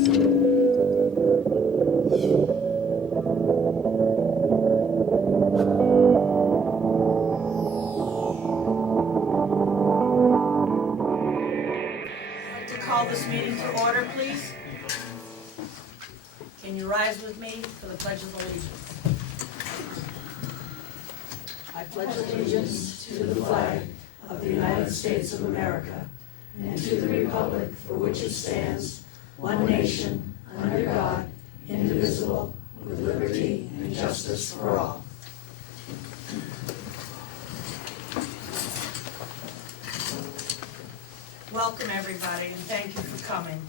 Call this meeting to order, please. Can you rise with me for the Pledge of Allegiance? I pledge allegiance to the flag of the United States of America and to the republic for which it stands, one nation, under God, indivisible, with liberty and justice for all. Welcome, everybody, and thank you for coming.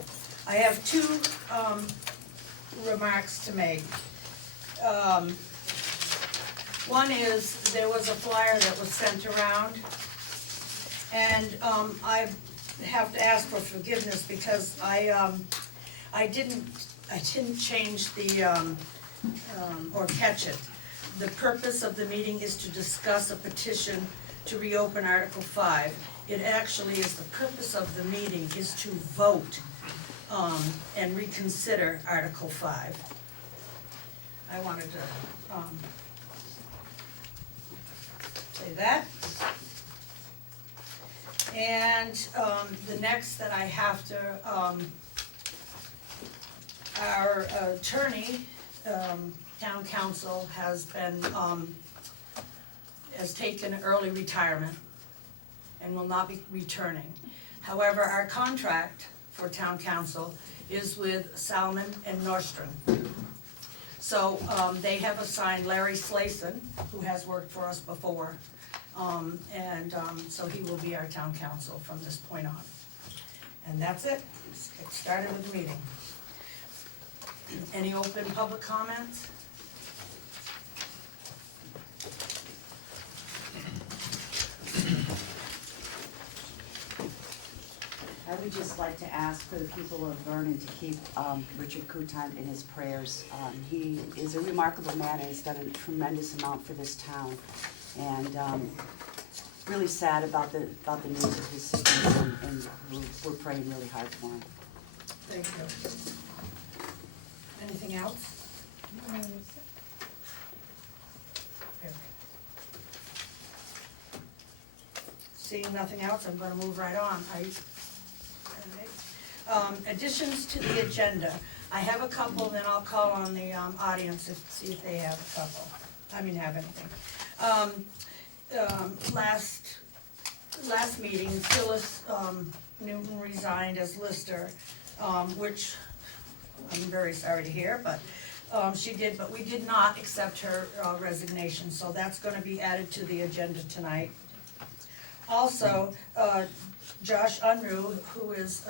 I have two remarks to make. One is, there was a flyer that was sent around, and I have to ask for forgiveness because I didn't change the or catch it. The purpose of the meeting is to discuss a petition to reopen Article 5. It actually is, the purpose of the meeting is to vote and reconsider Article 5. I wanted to say that. And the next that I have to, our attorney, town council, has taken early retirement and will not be returning. However, our contract for town council is with Salmon and Nordstrom. So they have assigned Larry Slason, who has worked for us before, so he will be our town council from this point on. And that's it. Let's get started with the meeting. Any open public comments? I would just like to ask for the people of Vernon to keep Richard Coutant in his prayers. He is a remarkable man and has done a tremendous amount for this town. And really sad about the news of his sickness, and we're praying really hard for him. Thank you. Anything else? Seeing nothing else, I'm gonna move right on. Additions to the agenda. I have a couple, then I'll call on the audience to see if they have a couple. Have anything. Last meeting, Phyllis Newton resigned as lister, which I'm very sorry to hear, but she did, but we did not accept her resignation, so that's gonna be added to the agenda tonight. Also, Josh Unruh, who is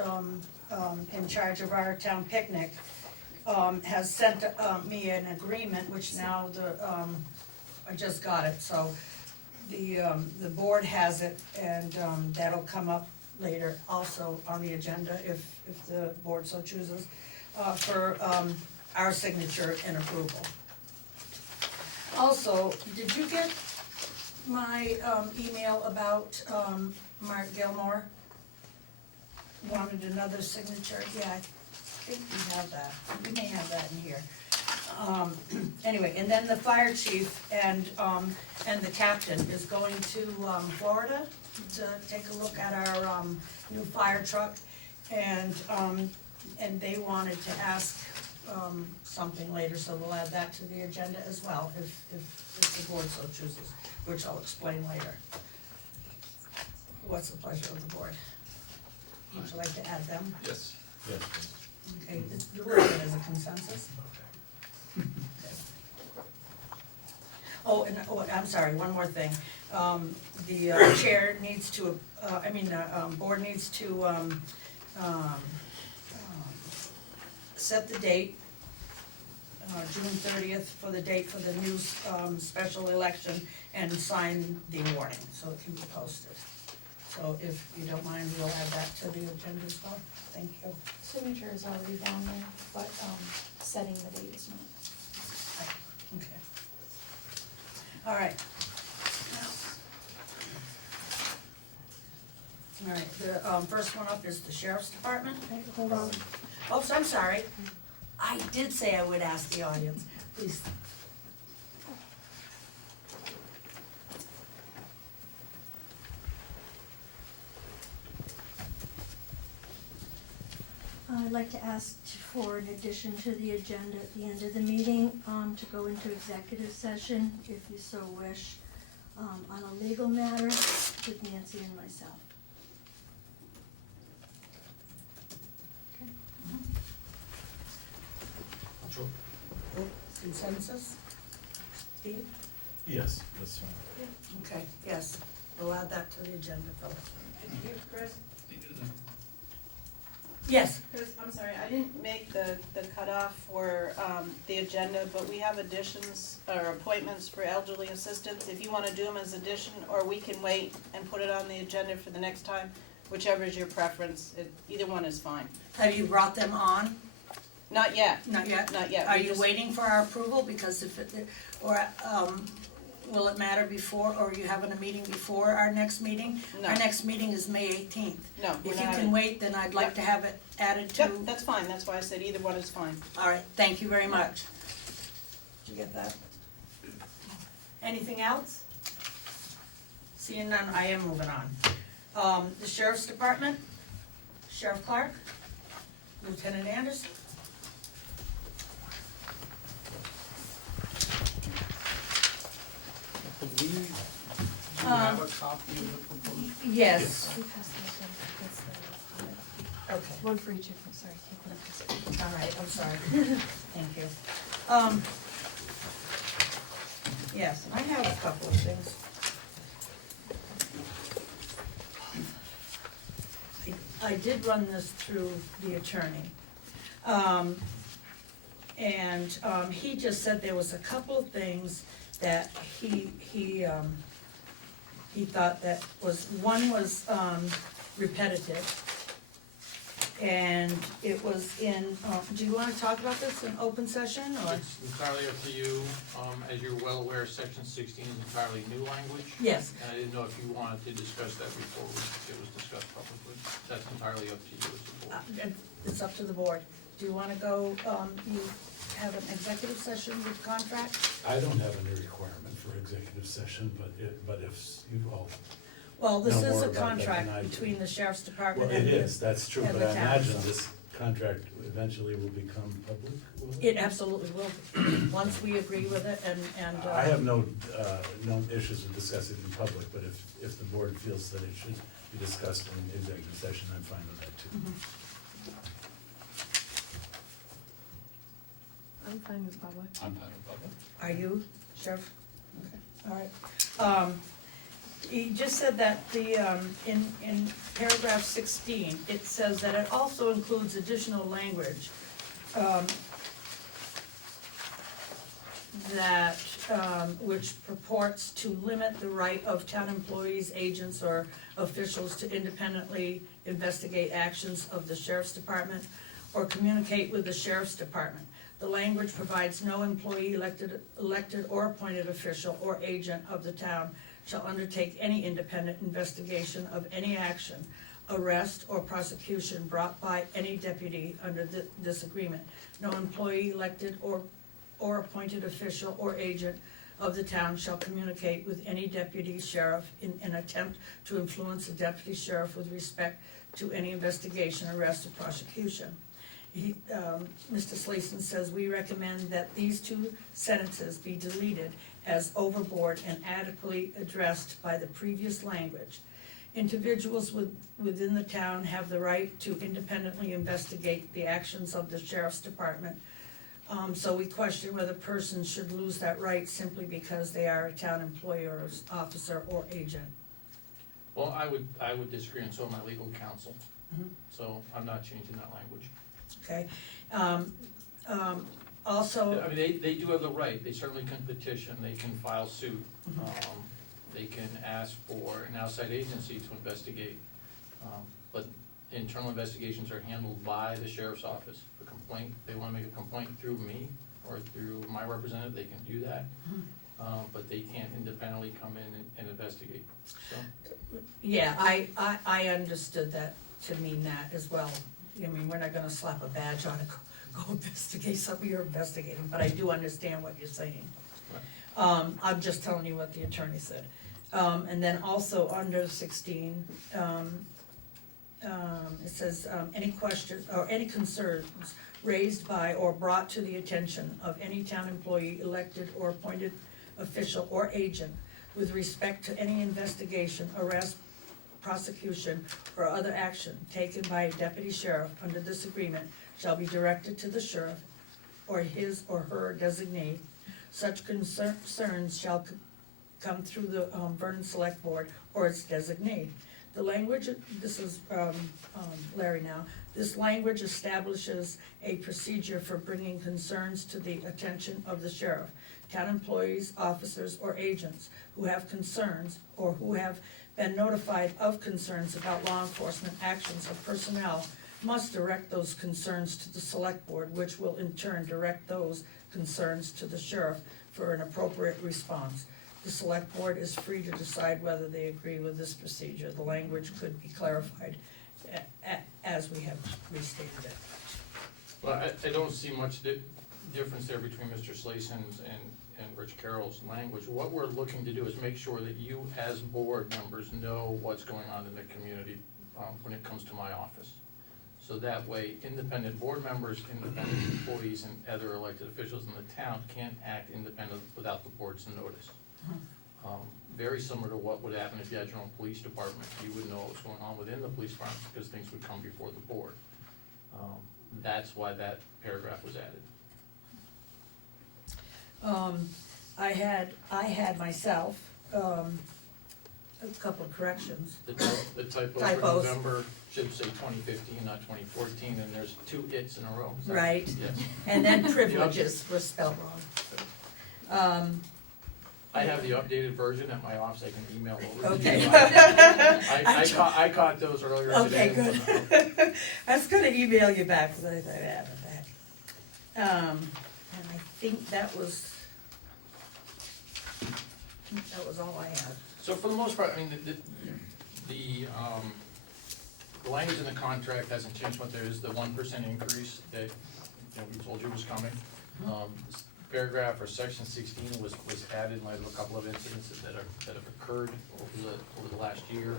in charge of our town picnic, has sent me an agreement, which now I just got it, so the board has it, and that'll come up later also on the agenda if the board so chooses, for our signature and approval. Also, did you get my email about Mark Gilmore? Wanted another signature? Yeah, I think we have that. We may have that in here. Anyway, and then the fire chief and the captain is going to Florida to take a look at our new fire truck, and they wanted to ask something later, so we'll add that to the agenda as well if the board so chooses, which I'll explain later. What's the pleasure of the board? Would you like to add them? Yes. Yes. Okay, we're good as a consensus. Okay. Oh, and I'm sorry, one more thing. The chair needs to, board needs to set the date, June 30th, for the date for the new special election, and sign the warning, so it can be posted. So if you don't mind, we'll add that to the agenda as well. Thank you. Signature is already down there, but setting the date is not. Okay. All right. All right, the, first one up is the Sheriff's Department. Okay, hold on. Oops, I'm sorry. I did say I would ask the audience, please. I'd like to ask for an addition to the agenda at the end of the meeting, to go into executive session, if you so wish, on a legal matter with Nancy and myself. Sure. Consensus? Steve? Yes, that's fine. Okay, yes, we'll add that to the agenda, Phyllis. Chris, Yes, I'm sorry, I didn't make the cutoff for the agenda, but we have additions or appointments for elderly assistants. If you wanna do them as addition, or we can wait and put it on the agenda for the next time, whichever is your preference, either one is fine. have you brought them on? Not yet, Not yet? not yet. Are We you just- waiting for our approval, because if it, or, will it matter before, or are you having a meeting before our next meeting? No. Our next meeting is May 18th. No, we're If not you can having- wait, then I'd like Yep. to have it added to. Yep, that's fine, that's why I said either one is fine. All right, thank you very much. Did you get that? Anything else? Seeing none, I am moving on. The Sheriff's Department, Sheriff Clark, Lieutenant Anderson. I believe you have a copy of the proposed. Yes. We passed this one, that's the, Okay, one for each of them, sorry, take one of this. all right, I'm sorry. Thank you. Yes, I have a couple of things. I did run this through the attorney. And he just said there was a couple of things that he thought that was, one was repetitive. And it was in, do you wanna talk about this in open session, or? It's entirely up to you. As you're well aware, section 16 is entirely new language. Yes, And I didn't know if you wanted to discuss that before it was discussed publicly. That's entirely up to you as a board. it's up to the board. Do you wanna go, you have an executive session with contract? I don't have any requirement for executive session, but if you all, Well, this No is more a about that than contract I do. between the sheriff's well, department it and the. is, that's true, and but the I town, imagine so- this contract eventually will become public, will it? It absolutely will be, once we agree with it and. I have no issues with discussing it in public, but if the board feels that it should be discussed in executive session, I'm fine with that too. I'm fine with public. I'm fine with public. Are you, Sheriff? Okay, all right. He just said that the, in paragraph 16, it says that it also includes additional language, that, which purports to limit the right of town employees, agents, or officials to independently investigate actions of the sheriff's department or communicate with the sheriff's department. The language provides no employee, elected or appointed official or agent of the town shall undertake any independent investigation of any action, arrest, or prosecution brought by any deputy under this agreement. No employee, elected or appointed official or agent of the town shall communicate with any deputy sheriff in an attempt to influence the deputy sheriff with respect to any investigation, arrest, or prosecution. Mr. Slason says, we recommend that these two sentences be deleted as overboard and adequately addressed by the previous language. Individuals within the town have the right to independently investigate the actions of the sheriff's department. So we question whether persons should lose that right simply because they are a town employee or officer or agent. Well, I would disagree, and so my legal counsel. Mhm. So I'm not changing that language. Okay, also, I mean, they do have the right. They certainly can petition, they can file suit. They can ask for an outside agency to investigate. But internal investigations are handled by the sheriff's office. If a complaint, they wanna make a complaint through me or through my representative, they can do that. But they can't independently come in and investigate, so. Yeah, I understood that to mean that as well. I mean, we're not gonna slap a badge on it, go investigate something you're investigating, but I do understand what you're saying. I'm just telling you what the attorney said. And then also under 16, it says, any questions or any concerns raised by or brought to the attention of any town employee, elected or appointed official or agent with respect to any investigation, arrest, prosecution, or other action taken by a deputy sheriff under this agreement shall be directed to the sheriff or his or her designee. Such concerns shall come through the Vernon Select Board or its designee. The language, this is Larry now, this language establishes a procedure for bringing concerns to the attention of the sheriff. Town employees, officers, or agents who have concerns or who have been notified of concerns about law enforcement actions of personnel must direct those concerns to the select board, which will in turn direct those concerns to the sheriff for an appropriate response. The select board is free to decide whether they agree with this procedure. The language could be clarified as we have restated it. Well, I don't see much difference there between Mr. Slason's and Rich Carroll's language. What we're looking to do is make sure that you as board members know what's going on in the community when it comes to my office. So that way, independent board members, independent employees, and other elected officials in the town can't act independently without the board's notice. Very similar to what would happen if you had your own police department. You would know what was going on within the police department because things would come before the board. That's why that paragraph was added. I had myself a couple of corrections. The typo for Typos. November should say 2015, not 2014, and there's two "its" in a row. Is that- Right. Yes. And then privileges were spelled wrong. I have the updated version at my office. I can email over. to Okay. you. I caught those earlier today. Okay, good. I was gonna email you back, because I thought I'd have it back. And I think that was all I had. So for the most part, I mean, the language in the contract hasn't changed, but there is the 1% increase that, we told you was coming. This paragraph or section 16 was added in light of a couple of incidents that have occurred over the last year.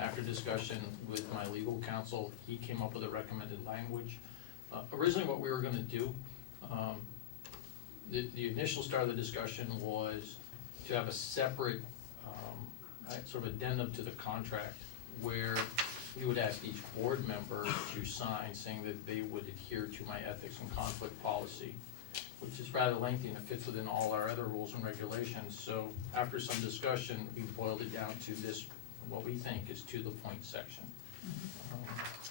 After discussion with my legal counsel, he came up with a recommended language. Originally what we were gonna do, the initial start of the discussion was to have a separate sort of addendum to the contract where we would ask each board member to sign saying that they would adhere to my ethics and conflict policy, which is rather lengthy and it fits within all our other rules and regulations. So after some discussion, we boiled it down to this, what we think is to the point section.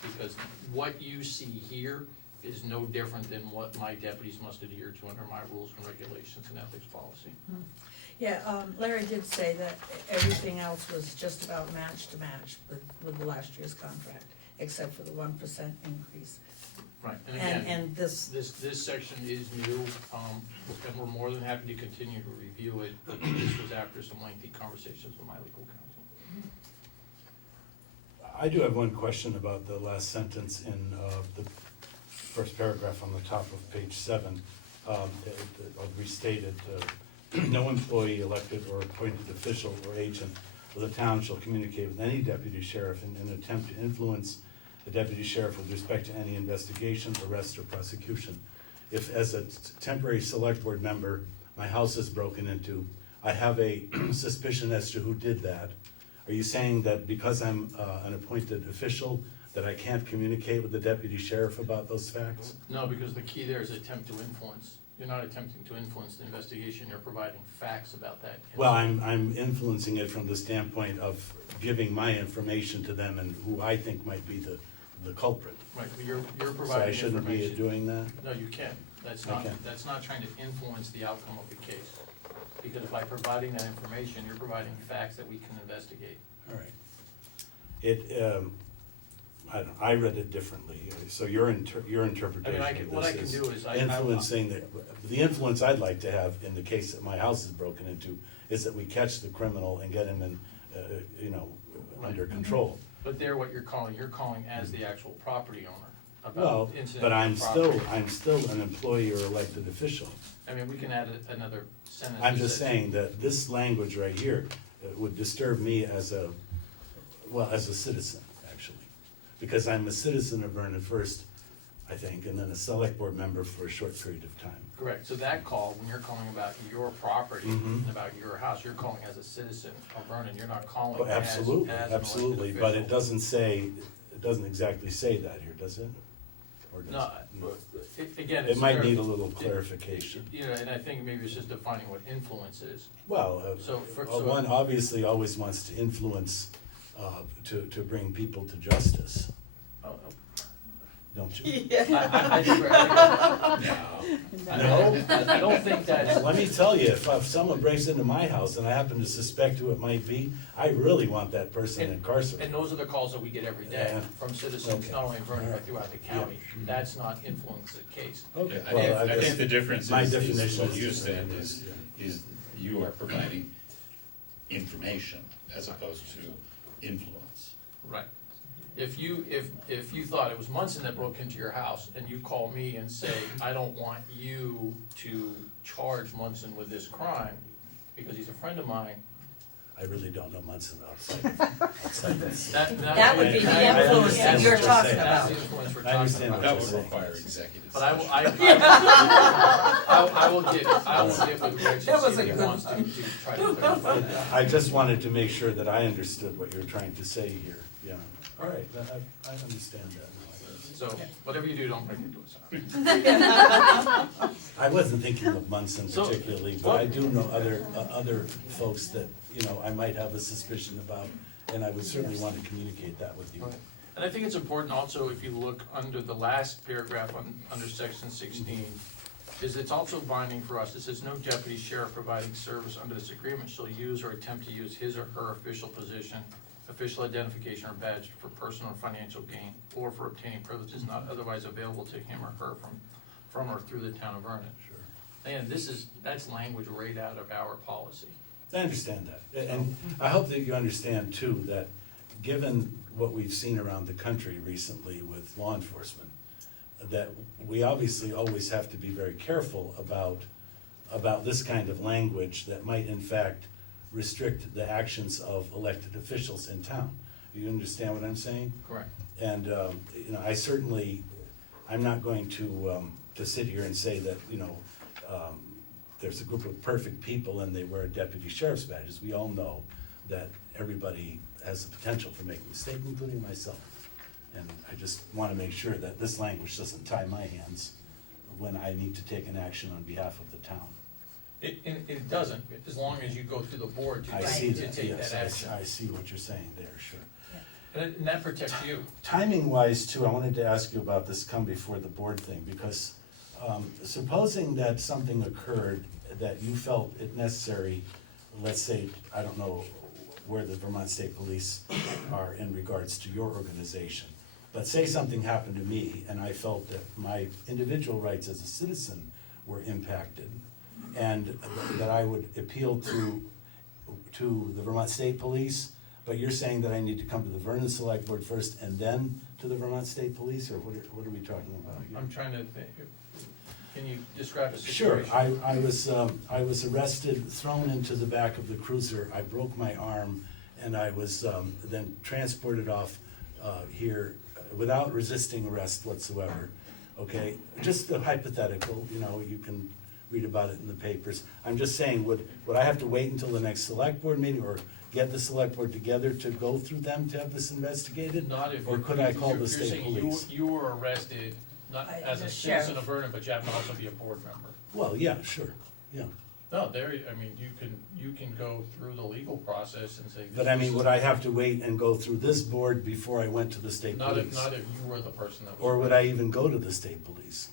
Because what you see here is no different than what my deputies must adhere to under my rules and regulations and ethics policy. Yeah, Larry did say that everything else was just about match to match with the last year's contract, except for the 1% increase. Right, and again, And this, this section is new, and we're more than happy to continue to review it, but this was after some lengthy conversations with my legal counsel. I do have one question about the last sentence in the first paragraph on the top of page 7. I'll restate it. No employee, elected or appointed official or agent of the town shall communicate with any deputy sheriff in an attempt to influence the deputy sheriff with respect to any investigation, arrest, or prosecution. If, as a temporary select board member, my house is broken into, I have a suspicion as to who did that. Are you saying that because I'm an appointed official, that I can't communicate with the deputy sheriff about those facts? No, because the key there is attempt to influence. You're not attempting to influence the investigation, you're providing facts about that. Well, I'm influencing it from the standpoint of giving my information to them and who I think might be the culprit. Right, but you're So providing I shouldn't be information. doing that? No, you can't. That's Okay. not trying to influence the outcome of the case. Because by providing that information, you're providing facts that we can investigate. All right. I read it differently, so your interpretation of what I can this do is is influencing, the influence I'd like to have in the case that my house is broken into is that we catch the criminal and get him in, under control. But there, what you're calling as the actual property owner Well, about incident. but on property. I'm still an employee or elected official. I mean, we can add another sentence. I'm that just says- saying that this language right here would disturb me as a citizen, actually. Because I'm a citizen of Vernon first, I think, and then a select board member for a short period of time. Correct, so that call, when you're calling about your property Mhm. and about your house, you're calling as a citizen of Vernon, you're not calling Oh, as an absolutely, elected absolutely, but it official. doesn't exactly say that here, does it? Or does No, again, it it's. might very- need a little clarification. You know, and I think maybe it's just defining what influence is. Well, one obviously always wants to influence, to bring people to justice, Oh, don't you? I think we're- No? I don't think that's. Let me tell you, if someone breaks into my house and I happen to suspect who it might be, I really want that person And incarcerated. those are the calls that we get every day Yeah. from citizens, Okay. not only in Vernon, All but right. throughout the county. Yeah. That's not influence the case. Okay, I well, think guess the difference my is definition what is you different, said yeah. is you are providing information as opposed to influence. Right. If you thought it was Munson that broke into your house and you call me and say, I don't want you to charge Munson with this crime because he's a friend of mine, I really don't know Munson outside this. That would be the I influence that understand you're what you're talking saying. That's about. the influence we're I talking understand about. what That you're would saying. require executive But I will get with Rich That and was see a if he good wants to try to clarify that. I just wanted to make sure that I understood what you're trying to say here, yeah. All right, I understand that now, I guess. So, whatever you do, don't break into us. I wasn't thinking of Munson So- particularly, but I do know other folks that, you know, I might have a suspicion about, and I would certainly want to communicate that with you. And I think it's important also, if you look under the last paragraph under section 16, is it's also binding for us. It says, no deputy sheriff providing service under this agreement shall use or attempt to use his or her official position, official identification or badge for personal or financial gain, or for obtaining privileges not otherwise available to him or her from or through the town of Vernon. Sure. And that's language right out of our policy. I understand that, and I hope that you understand too, that given what we've seen around the country recently with law enforcement, that we obviously always have to be very careful about this kind of language that might in fact restrict the actions of elected officials in town. You understand what I'm saying? Correct. And, you know, I'm not going to sit here and say that, you know, there's a group of perfect people and they wear deputy sheriff's badges. We all know that everybody has the potential for making mistakes, including myself. And I just want to make sure that this language doesn't tie my hands when I need to take an action on behalf of the town. It doesn't, as long as you go through the board to I see take that, yes, that action. I see what you're saying there, sure. And that protects you. Timing wise too, I wanted to ask you about this come before the board thing, because supposing that something occurred that you felt it necessary, let's say, I don't know where the Vermont State Police are in regards to your organization, but say something happened to me and I felt that my individual rights as a citizen were impacted, and that I would appeal to the Vermont State Police, but you're saying that I need to come to the Vernon Select Board first and then to the Vermont State Police, or what are we talking about here? I'm trying to think, can you describe a Sure, situation? I was arrested, thrown into the back of the cruiser, I broke my arm, and I was then transported off here without resisting arrest whatsoever, okay? Just a hypothetical, you know, you can read about it in the papers. I'm just saying, would I have to wait until the next select board meeting, or get the select board together to go through them to have this investigated? Not if. Or could I call the you're state saying police? You were arrested, not as a The citizen sheriff. of Vernon, but you happen to also be a board member. Well, yeah, sure, yeah. No, I mean, you can go through the legal process and say. But I mean, would I have to wait and go through this board before I went to the state Not police? if you were the person that was. Or would I even go to the state police?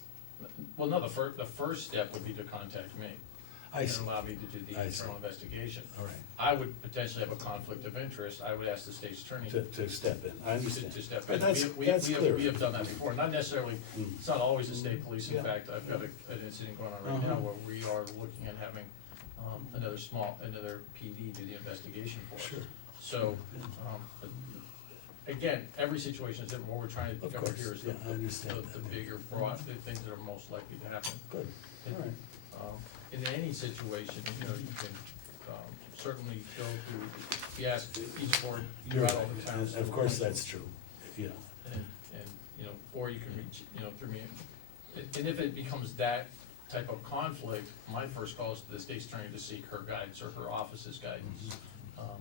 Well, no, the first step would be to contact me. I And see, allow me to do the I see. internal investigation. all right, I would potentially have a conflict of interest. I would ask the state's attorney to step in, I understand. to step But in. that's We clear. have done that before, not necessarily, Mm. it's not always the state police. In Yeah. fact, I've got an incident going on right Uh-huh. now where we are looking at having another PD do the investigation for us. Sure. So, but again, every situation is different. What we're trying to Of cover course, here is yeah, I understand the that. bigger, broad, the things that are most likely to happen. Good, all right. In any situation, you know, you can certainly go through, you ask each board, you You're got all right, the towns. and of course, that's true, yeah. And, you know, or you can reach, you know, through me. And if it becomes that type of conflict, my first call is to the state's attorney to seek her guidance or her office's guidance.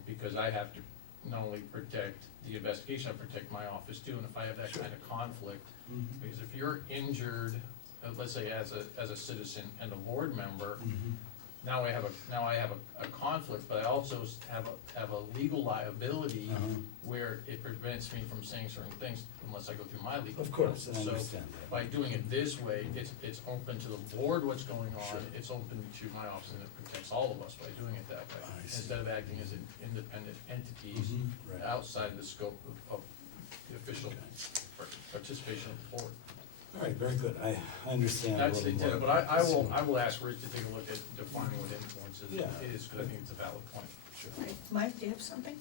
Because I have to not only protect the investigation, I protect my office too, and if I have that Sure. kind of conflict, Mhm. because if you're injured, let's say as a citizen and a board member, Mhm. now I have a conflict, but I also have a legal liability Uh-huh. where it prevents me from saying certain things unless I go through my legal. Of course, I So understand that. by doing it this way, it's open to the board what's going Sure. on, it's open to my office, and it protects all of us by doing it that way. I see. Instead of acting as independent entities Mhm, right. outside the scope of the official Okay. participation of the board. All right, very good, I understand a That's little the more. intent, but I will ask Rich to take a look at defining what influence is. Yeah. It is, 'cause I think it's a valid point. Sure. Right. Mike, do you have something?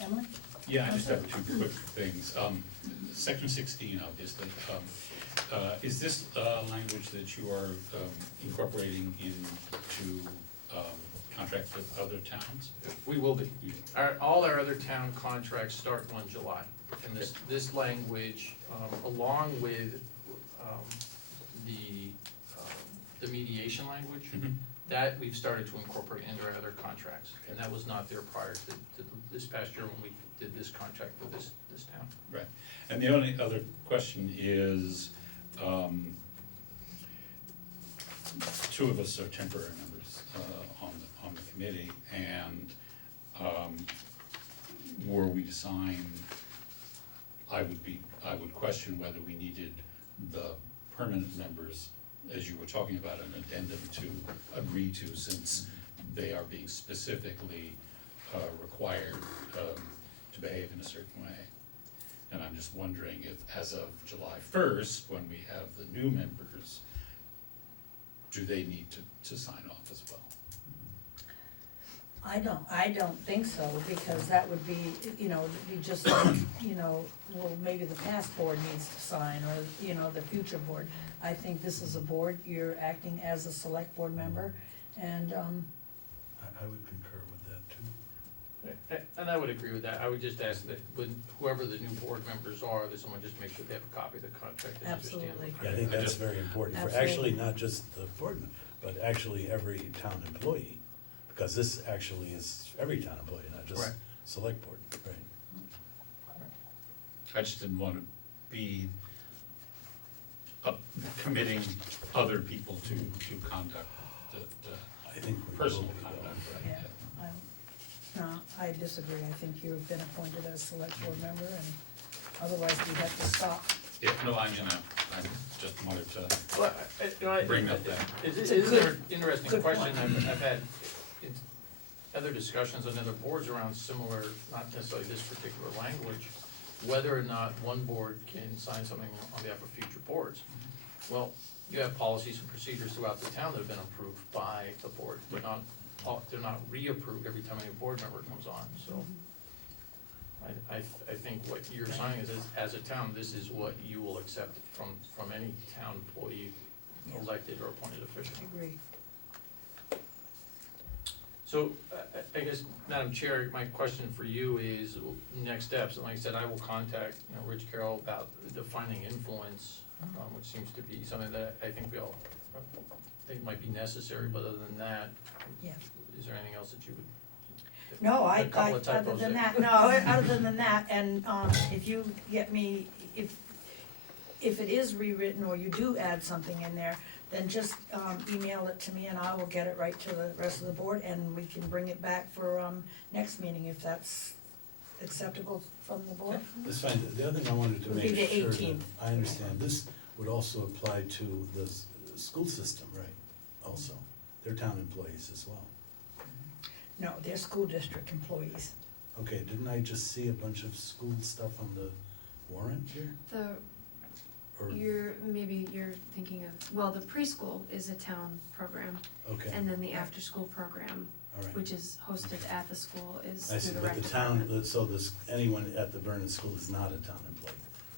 Emily? Yeah, I just have two quick things. Section 16, obviously, is this language that you are incorporating into contracts with other towns? We will be. All our other town contracts start 1 July. And this language, along with the mediation language, Mhm. that we've started to incorporate into our other contracts. And that was not there prior to this past year when we did this contract for this town. Right. And the only other question is, two of us are temporary members on the committee, and were we to sign, I would question whether we needed the permanent members, as you were talking about, an addendum to agree to, since they are being specifically required to behave in a certain way. And I'm just wondering if, as of July 1st, when we have the new members, do they need to sign off as well? I don't think so, because that would be, you know, it'd be just like, you know, well, maybe the past board needs to sign, or, you know, the future board. I think this is a board, you're acting as a select board member, and, I would concur with that too. And I would agree with that. I would just ask that when whoever the new board members are, that someone just make sure they have a copy of the contract and understand. Absolutely. Yeah, I think I that's just- very important for, Absolutely. actually, not just the board, but actually every town employee. Because this actually is every town employee, not just Right. select board, right? I just didn't want to be committing other people to conduct the I think we will personal be, though. conduct, yeah, right? no, I disagree. I think you've been appointed as select board member, and otherwise we'd have to stop. Yeah, no, I just wanted to Well, you know, bring up that. It It's is a good- an interesting good question. point. I've had other discussions on other boards around similar, not necessarily this particular language, whether or not one board can sign something on behalf of future boards. Well, you have policies and procedures throughout the town that have been approved by the board. They're not reapproved every time a new board member comes on, so. I think what you're saying is, as a town, this is what you will accept from any town employee, elected or appointed official. I agree. So, I guess, Madam Chair, my question for you is, next steps, and like I said, I will contact, you know, Rich Carroll about defining influence, which seems to be something that I think we all think might be necessary, but other than that, Yeah. is there anything else that you would? No, A couple of other typos than there. that, no, other than that, and, if you get me, if it is rewritten or you do add something in there, then just, email it to me and I will get it right to the rest of the board, and we can bring it back for, next meeting, if that's acceptable from the board. That's fine, the other thing I wanted to Would make be the sure that 18th. I understand, this would also apply to the school system, right, also? They're town employees as well. No, they're school district employees. Okay, didn't I just see a bunch of school stuff on the warrant here? Or, Maybe you're thinking of, well, the preschool is a town program, okay, and then the after-school program all right. which is hosted at the school, is I see, through the but rec the town, department. so this, anyone at the Vernon School is not a town employee.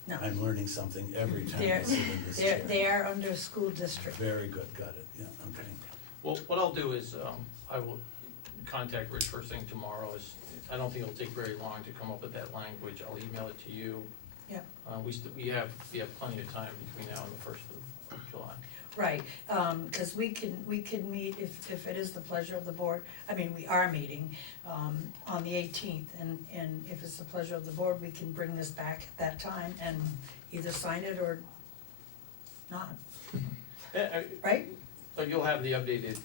No. I'm learning something every time They're, I sit in this chair. they are under school district. Very good, got it, yeah, okay. Well, what I'll do is, I will contact Rich first thing tomorrow. I don't think it'll take very long to come up with that language. I'll email it to you. Yep. We have plenty of time between now and the 1st of July. Right, cause we can meet if it is the pleasure of the board, I mean, we are meeting, on the 18th, and if it's the pleasure of the board, we can bring this back at that time and either sign it or not, right? But you'll have the updated,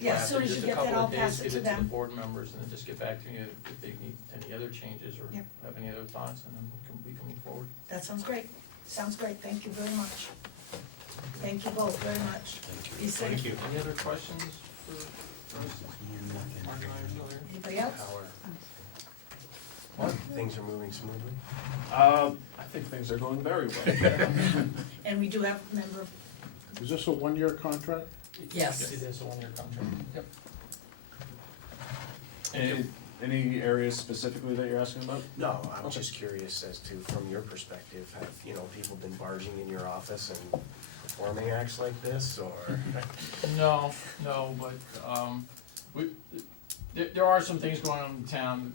Yeah, as draft soon in as you just a get couple that, I'll of days, pass it give to it to them. the board members, and then just get back to me if they need any other changes or Yep. have any other thoughts, and then we can move forward. That sounds great, thank you very much. Thank you both very much. Thank Be safe. Any other questions for Mark and I are still here? Anybody else? Things are moving smoothly. I think things are going very well. And we do have a member of, Is this a one-year contract? yes. It is a one-year contract. Yep. Any areas specifically that you're asking about? No, I'm Okay. just curious as to, from your perspective, have, people been barging in your office and performing acts like this, or? No, but, there are some things going on in town.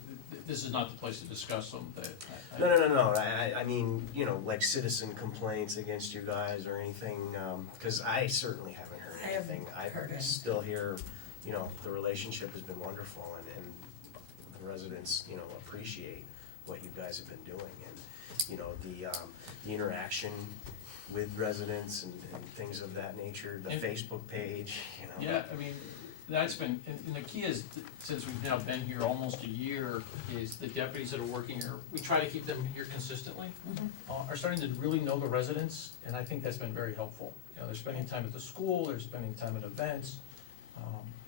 This is not the place to discuss them, that. No, I mean, like citizen complaints against you guys or anything, cause I certainly haven't heard I haven't anything. heard anything. Still hear, the relationship has been wonderful, and the residents, appreciate what you guys have been doing, and, the interaction with residents and things of that nature, the And- Facebook page, Yeah, I mean, that's been, and the key is, since we've now been here almost a year, is the deputies that are working here, we try to keep them here consistently, are starting to really know the residents, and I think that's been very helpful. They're spending time at the school, they're spending time at events,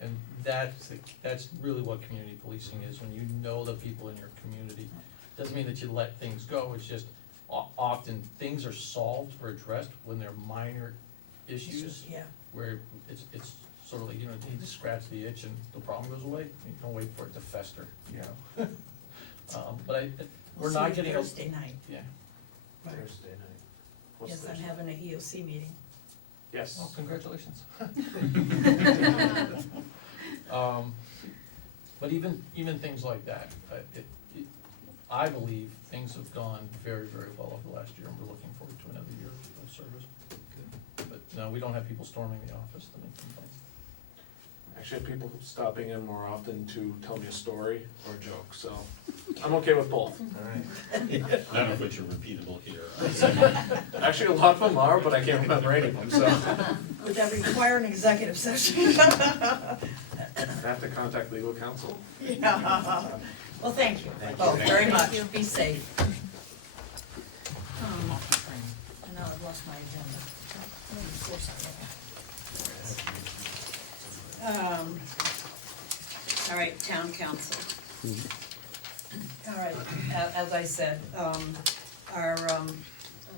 and that's really what community policing is, when you know the people in your community. Doesn't mean that you let things go, it's just often things are solved or addressed when they're minor issues, Yeah, where it's sort of like, you just scratch the itch and the problem goes away, you don't wait for it to fester, But we're we'll not see you getting. Thursday night. Yeah, Right. Thursday night. What's Yes, I'm Thursday? having an EOC meeting. Yes. well, congratulations. But even things like that, I believe things have gone very, very well over the last year, and we're looking forward to another year of service. But no, we don't have people storming the office to make complaints. Actually, I have people stopping in more often to tell me a story or a joke, so I'm okay with both. All right. None of which are repeatable here. Actually, a lot of them are, but I can't remember any of them, so Would that require an executive session? I have to contact legal counsel. Yeah. Well, thank you Thank both you. very much, be safe. I know I've lost my agenda. Of course I have. All right, town council. All right, as I said, our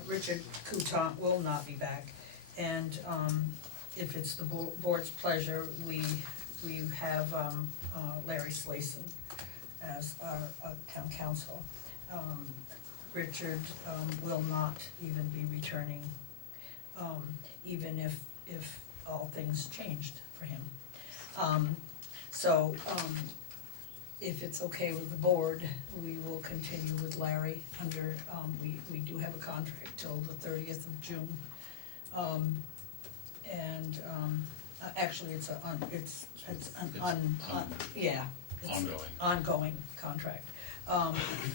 Richard Coutant will not be back, and if it's the board's pleasure, we have Larry Slason as our town council. Richard will not even be returning, even if all things changed for him. If it's okay with the board, we will continue with Larry under, we do have a contract till the 30th of June. Actually, it's yeah. It's Ongoing. ongoing contract.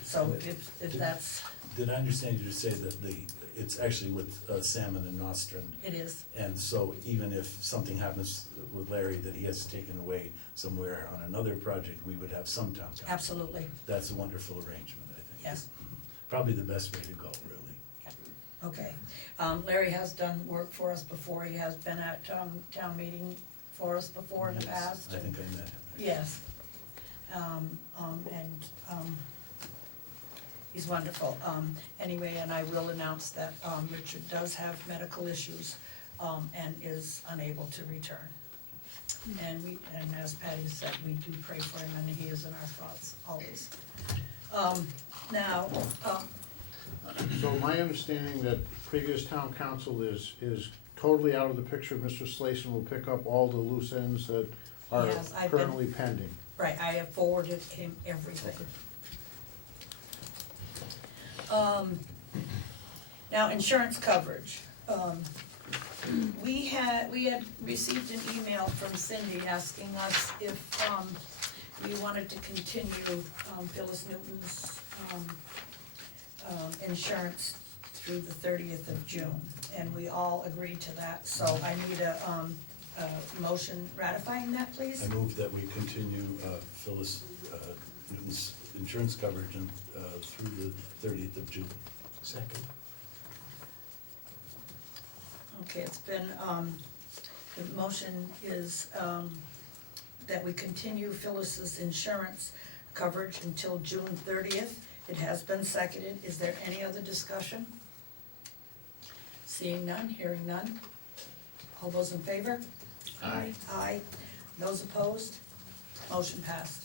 So if that's, Did I understand you to say that it's actually with Salmon and Nostrand? it is, And so even if something happens with Larry that he has taken away somewhere on another project, we would have some town council? absolutely, That's a wonderful arrangement, I think. yes, Probably the best way to go, really. okay. Larry has done work for us before, he has been at town meeting for us before in the Yes, past. I think I met him. Yes. He's wonderful. Anyway, and I will announce that Richard does have medical issues and is unable to return. And as Patty said, we do pray for him, and he is in our thoughts always. Now, So my understanding that previous town council is totally out of the picture. Mr. Slason will pick up all the loose ends that are Yes, I've been- currently pending. right, I have forwarded him everything. Now, insurance coverage. We had received an email from Cindy asking us if, we wanted to continue, Phyllis Newton's, insurance through the 30th of June, and we all agreed to that, so I need a motion ratifying that, please. I move that we continue Phyllis Newton's insurance coverage through the 30th of June. Second. Okay, it's been, the motion is, that we continue Phyllis's insurance coverage until June 30th. It has been seconded. Is there any other discussion? Seeing none, hearing none. All those in favor? Aye. Aye. Those opposed? Motion passed.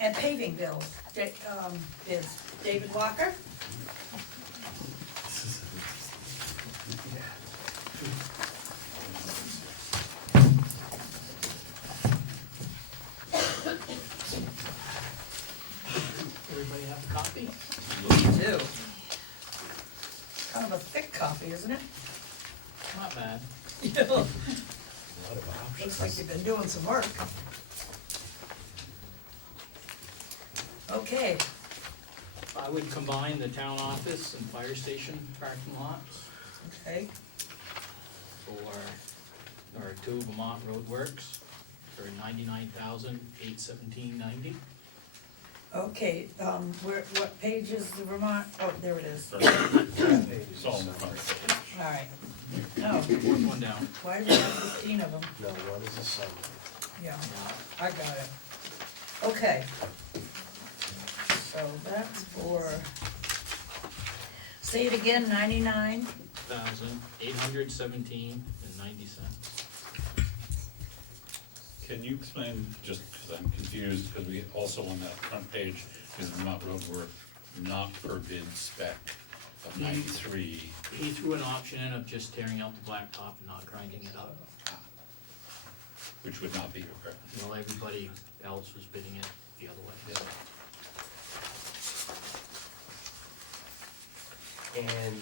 And paving bills, bids. David Walker? Everybody have a copy? You do. Kind of a thick copy, isn't it? Not bad. A lot of options. Looks like you've been doing some work. Okay, I would combine the town office and fire station parking lots okay. or two Vermont Roadworks for $99,817.90. Okay, what page is the Vermont, oh, there it is. All It's all in the front page. right. No, One down. why do we have 15 of them? No, one is a Sunday. Yeah, I got it. Okay. So that's for, say it again, 99, $1,817.90. Can you explain, just because I'm confused, because we also on that front page is Vermont Road Work not per bid spec of 93. He threw an option in of just tearing out the blacktop and not grinding it up. Which would not be your preference. Well, everybody else was bidding it the other way. Yeah. And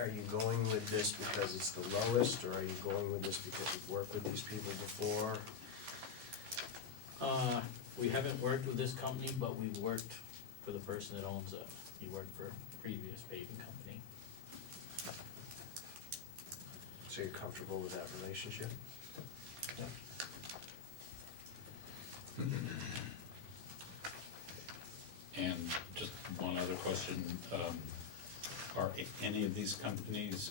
are you going with this because it's the lowest, or are you going with this because you've worked with these people before? We haven't worked with this company, but we've worked for the person that owns it. He worked for a previous paving company. So you're comfortable with that relationship? And just one other question, are any of these companies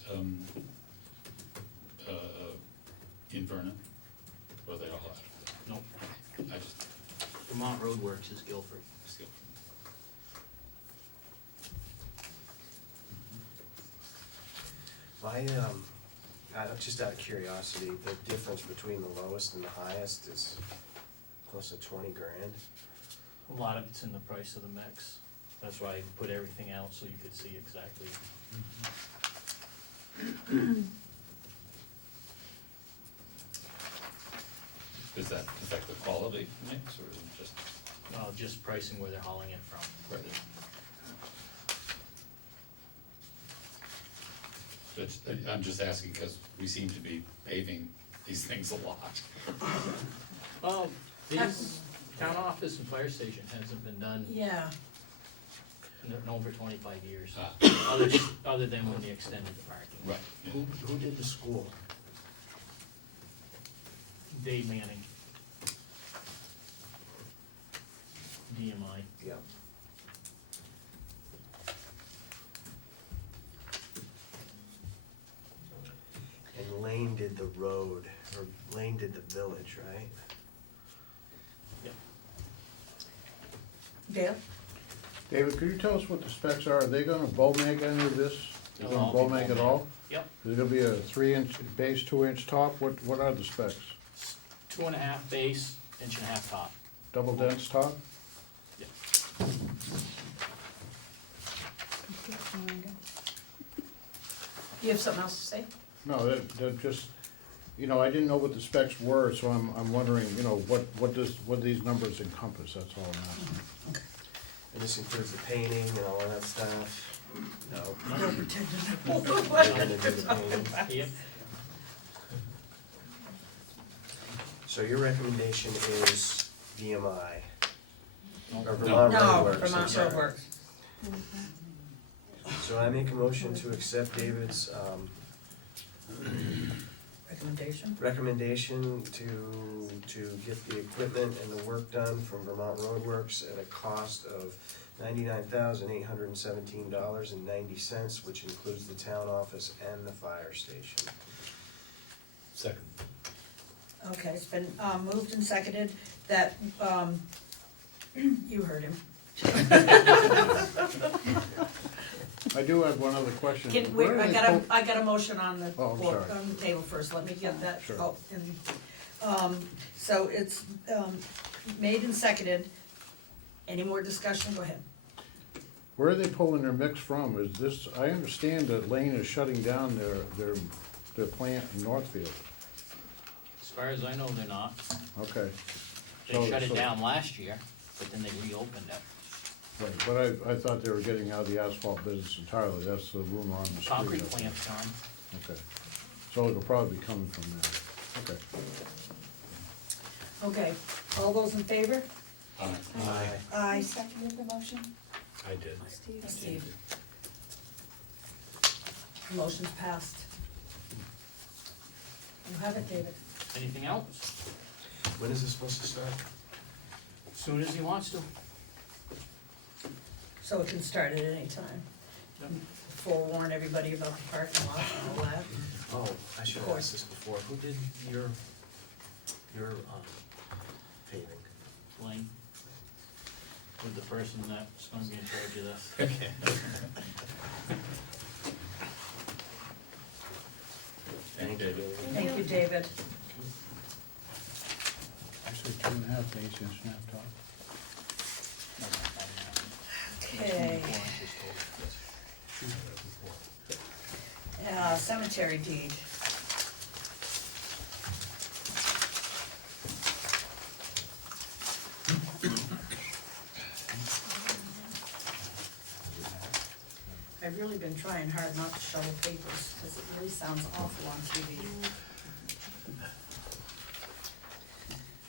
in Vernon? Or are they all out? Nope. I just, Vermont Roadworks is Guilford. still, Just out of curiosity, the difference between the lowest and the highest is close to 20 grand. A lot of it's in the price of the mix. That's why I put everything out so you could see exactly. does that affect the quality mix, or is it just? Just pricing where they're hauling it from. I'm just asking because we seem to be paving these things a lot. Well, these town office and fire station hasn't been done yeah. in over 25 years. Ah, Other than when they extended the parking. right, yeah. Who did the school? Dave Manning. DMI. Yeah. And Lane did the road, or Lane did the village, right? Dale? David, could you tell us what the specs are? Are they gonna mag any of this You're It'll all gonna be blow make it bow all? Yep, Is it gonna be a 3-inch base, 2-inch top? What are the specs? 2.5 base, 1.5 top. Double dense top? Yep. You have something else to say? No, that just, you know, I didn't know what the specs were, so I'm wondering, you know, what these numbers encompass, that's all I'm asking. And this includes the painting and all of that stuff? No. Don't pretend to know. You're gonna do the painting. Yep, So your recommendation is VMI? Or No. Vermont No, Roadworks, I'm Vermont sorry. Roadworks. So I make a motion to accept David's recommendation to get the equipment and the work done from Vermont Roadworks at a cost of $99,817.90, which includes the town office and the fire station. Second. Okay, it's been moved and seconded that, you heard him. I do have one other question. Wait, Where are I they got a, po- I got a motion on the, Oh, I'm sorry. on the table first, let me get that. Sure. Oh, and, so it's, made and seconded. Any more discussion? Go ahead. Where are they pulling their mix from? Is this, I understand that Lane is shutting down their plant in Northfield. as far as I know, they're not. Okay. They So- shut it so- down last year, but then they reopened it. Right, but I thought they were getting out of the asphalt business entirely, that's the rumor on the street. Concrete plant's gone. Okay, so it'll probably be coming from there, okay. Okay, all those in favor? Aye. Aye. Who seconded the motion? I did. Steve. Steve. Motion's passed. You have it, David. Anything else? When is this supposed to start? As soon as he wants to. So it can start at any time. Yep. Forewarn everybody about the parking lot and all that. Oh, I should Of have course. asked this before. Who did your paving? Blaine. With the person that's gonna be in charge of this. Okay. Thank you, David. Thank you, David. Actually, 2.5 inch snap top. Okay. Cemetery deed. I've really been trying hard not to shovel papers, because it really sounds awful on TV.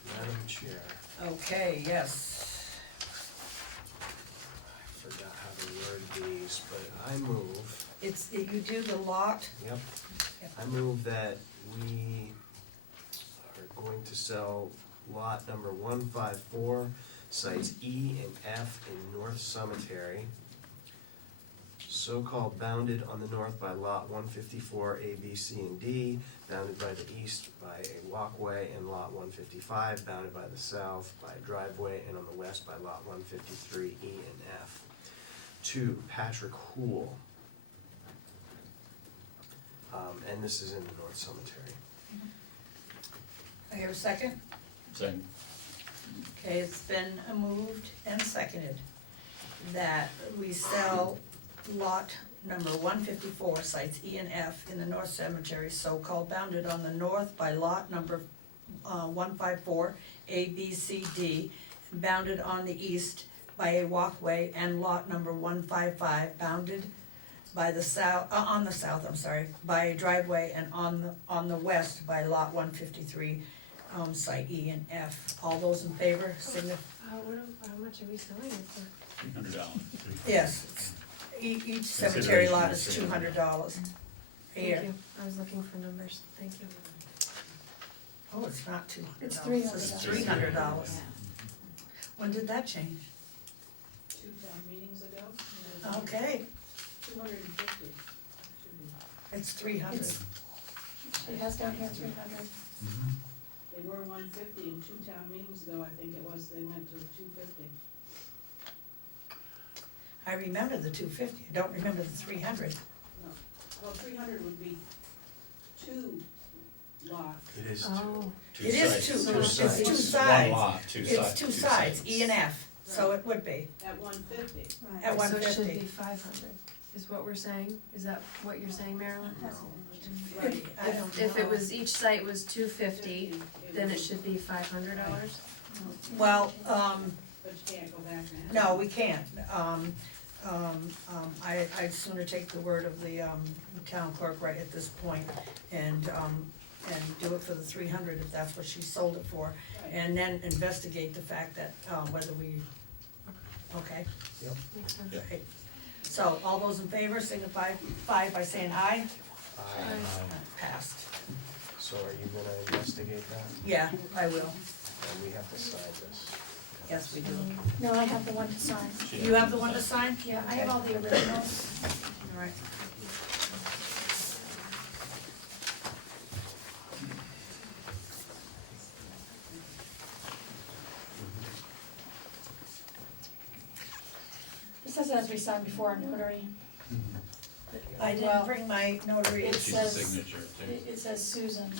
Madam Chair, Okay, yes. I forgot how to word these, but I move, It's, you do the lot, yep, Yep. I move that we are going to sell lot number 154, sites E and F in North Cemetery, so-called bounded on the north by lot 154, A, B, C, and D, bounded by the east by a walkway, and lot 155, bounded by the south by a driveway, and on the west by lot 153, E and F. To Patrick Hool. And this is in the North Cemetery. I have a second? Second. Okay, it's been moved and seconded that we sell lot number 154, sites E and F in the North Cemetery, so-called bounded on the north by lot number 154, A, B, C, D, bounded on the east by a walkway, and lot number 155, bounded by the south, on the south, I'm sorry, by a driveway, and on the west by lot 153, site E and F. All those in favor, signify. How much are we selling it for? $200. Yes, each cemetery lot is $200 a Thank year. you, I was looking for numbers, thank you. Oh, it's not $200. It's $300. It's $300. When did that change? 2 town meetings ago. Okay, 250. it's 300. It has down here 300. They were 150 and 2 town meetings ago, I think it was, they went to 250. I remember the 250, I don't remember the 300. Well, 300 would be 2 lots. It is Oh, Two It is sides. two, Two it's sides. two One sides. lot, two It's sides. two sides, E and F, so it would be, At 150. at so it should 150. be 500, is what we're saying? Is that what you're saying, Marilyn? Right. I don't If it know. was, each site was 250, then it should be $500? Well, But you can't go back now. no, we can't. I'd sooner take the word of the town clerk right at this point and do it for the 300 if that's what she sold it for. Right. And then investigate the fact that, whether we, okay? Makes sense. Right. So, all those in favor signify by saying aye. Passed. So are you gonna investigate that? Yeah, I will. And we have to sign this. Yes, we do. No, I have the one to sign. You have the one to sign? Yeah, I have all the originals. All right. It says it has to be signed before our notary. I didn't Well, bring my notary. it She's a says- signature too, It says Susan,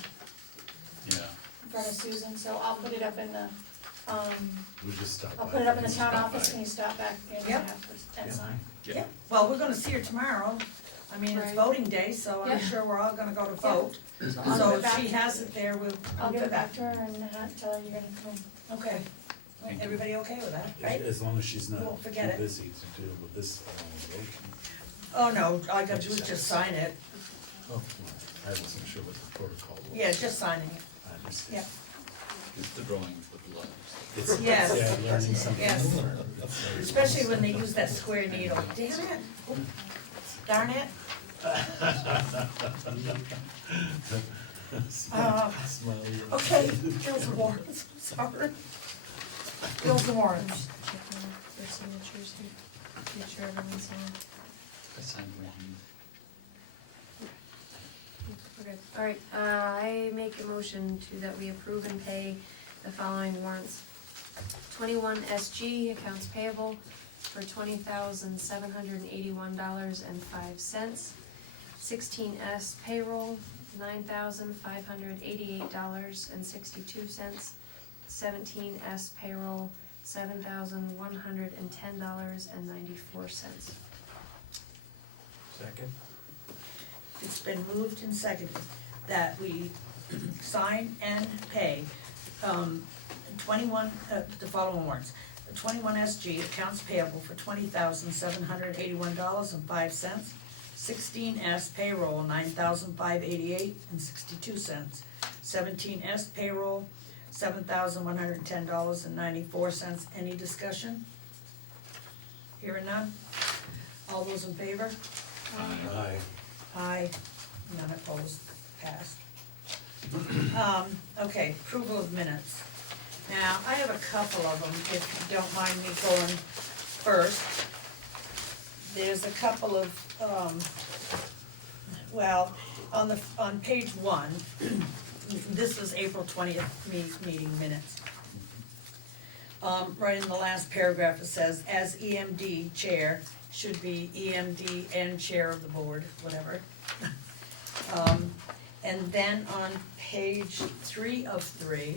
yeah. in front of Susan, so I'll put it up in the, We just stopped I'll by. put it up in the town Stop office, by. can you stop back and Yep. have and sign? Yeah, well, we're gonna see her tomorrow. I mean, it's Right. voting day, so I'm Yeah. sure we're all gonna go to vote. So I'll So give it if back. she has it there, we'll. I'll give it back to her and tell her you're gonna come. Okay. Thank you. Everybody okay with that, right? As long as she's not Won't too forget it. busy to deal with this vote. Oh, no, all I gotta do is just sign it. Oh, I wasn't sure what the protocol was. Yeah, just signing it. I understand. Yep. It's the drawing for the letters. It's, Yes. yeah, learning something. Yes. new. That's very Especially when they use that square needle. Damn it. Darn it. Smiley. Okay, bills and warrants, sorry. Bills and warrants. Check on their signatures here, make sure everyone's signed. I signed one. Okay, all right, I make a motion that we approve and pay the following warrants. 21 SG, accounts payable for $20,781.05. 16S payroll, $9,588.62. 17S payroll, $7,110.94. Second? It's been moved and seconded that we sign and pay, 21, the following warrants. 21 SG, accounts payable for $20,781.05. 16S payroll, $9,588.62. 17S payroll, $7,110.94. Any discussion? Hearing none? All those in favor? Aye. Aye, none opposed, passed. Okay, approval of minutes. Now, I have a couple of them, if you don't mind me going first. There's a couple of, on page 1, this is April 20th meeting minutes. Right in the last paragraph, it says, as EMD chair, should be EMD and chair of the board, whatever. And then on page 3 of 3,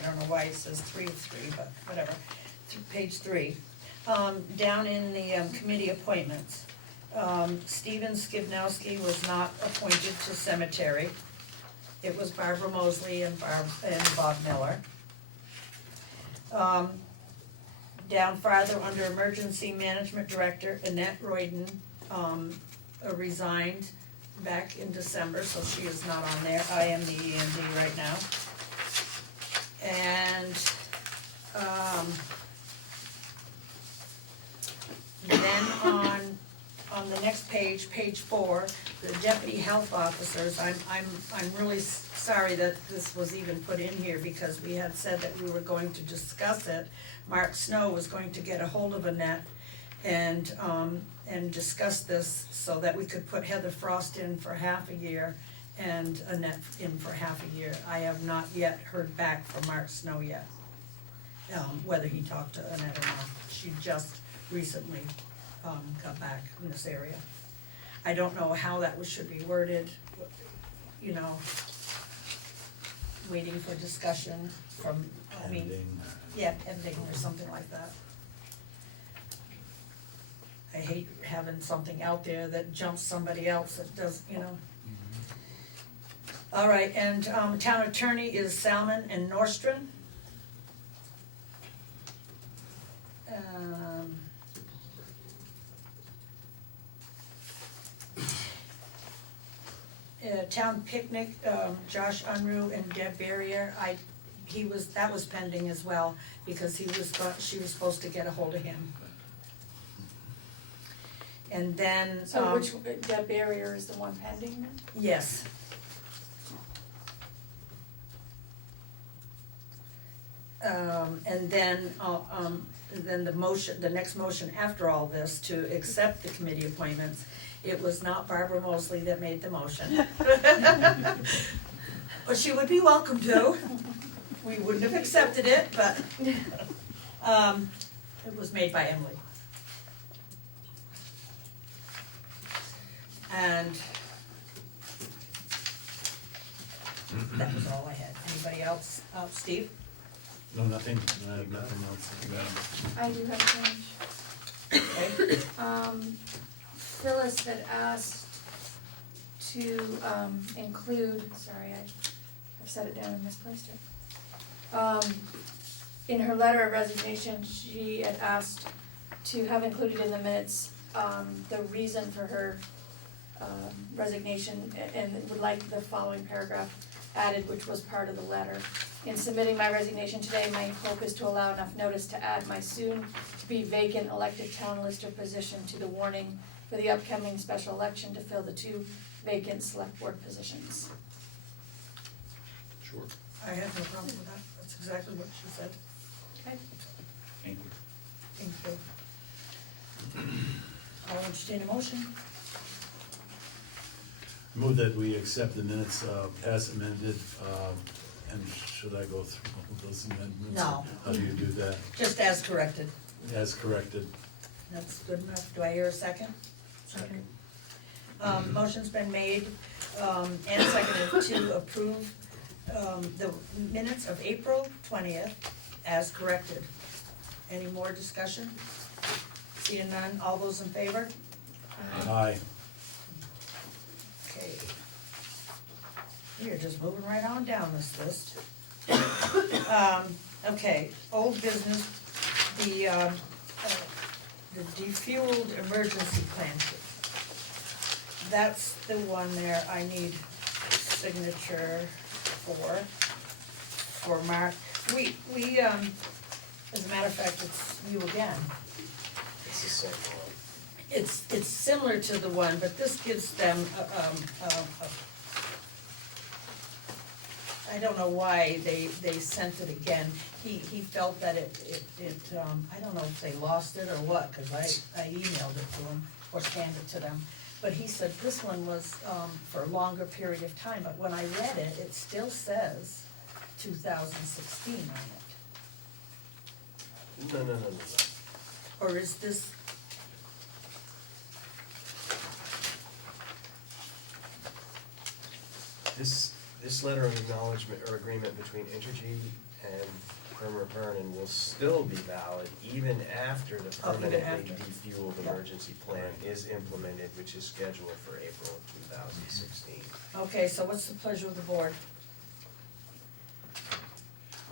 I don't know why it says 3 of 3, but whatever, page 3. Down in the committee appointments, Stephen Skibniowski was not appointed to cemetery. It was Barbara Mosley and Bob Miller. Down farther, under emergency management director, Annette Royden, resigned back in December, so she is not on there. I am the EMD right now. And, then on the next page, page 4, the deputy health officers, I'm really sorry that this was even put in here because we had said that we were going to discuss it. Mark Snow was going to get a hold of Annette and discuss this so that we could put Heather Frost in for half a year and Annette in for half a year. I have not yet heard back from Mark Snow yet, whether he talked to Annette or not. She just recently got back in this area. I don't know how that should be worded, you know, waiting for discussion from, I mean, Pending. yeah, pending or something like that. I hate having something out there that jumps somebody else that does, you know. All right, and town attorney is Salmon and Nordstrom. Town picnic, Josh Unruh and Deb Barrier, that was pending as well, because she was supposed to get a hold of him. And then, So which, that barrier is the one pending then? yes. And then the next motion after all this, to accept the committee appointments, it was not Barbara Mosley that made the motion. But she would be welcome to. We wouldn't have accepted it, but, it was made by Emily. And that was all I had. Anybody else? Steve? No, nothing, I have nothing else. I do have change. Okay. Phyllis had asked to include, sorry, I've set it down and misplaced it. In her letter of resignation, she had asked to have included in the minutes the reason for her resignation, and would like the following paragraph added, which was part of the letter. In submitting my resignation today, my hope is to allow enough notice to add my soon-to-be vacant elected town lister position to the warning for the upcoming special election to fill the 2 vacant select board positions. Sure. I have no problem with that. That's exactly what she said. Okay. Thank you. Thank you. I'll entertain a motion. Move that we accept the minutes as amended, and should I go through all those amendments? No. How do you do that? Just as corrected. As corrected. That's good enough. Do I hear a second? Second. Motion's been made and seconded to approve the minutes of April 20th as corrected. Any more discussion? Seeing none, all those in favor? Aye. Okay. We are just moving right on down this list. Okay, old business, the defueled emergency plan. That's the one there I need signature for Mark. We, as a matter of fact, it's you again. It's the same one. It's similar to the one, but this gives them I don't know why they sent it again. He felt that it I don't know if they lost it or what, cause I emailed it to him or scanned it to them. But he said this one was for a longer period of time, but when I read it, it still says 2016 on it. No. Or is this? This letter of acknowledgement or agreement between Entergy and Vernon will still be valid even after the Oh, even permanently after. defueled Yeah. emergency plan is implemented, which is scheduled for April of 2016. Okay, so what's the pleasure of the board?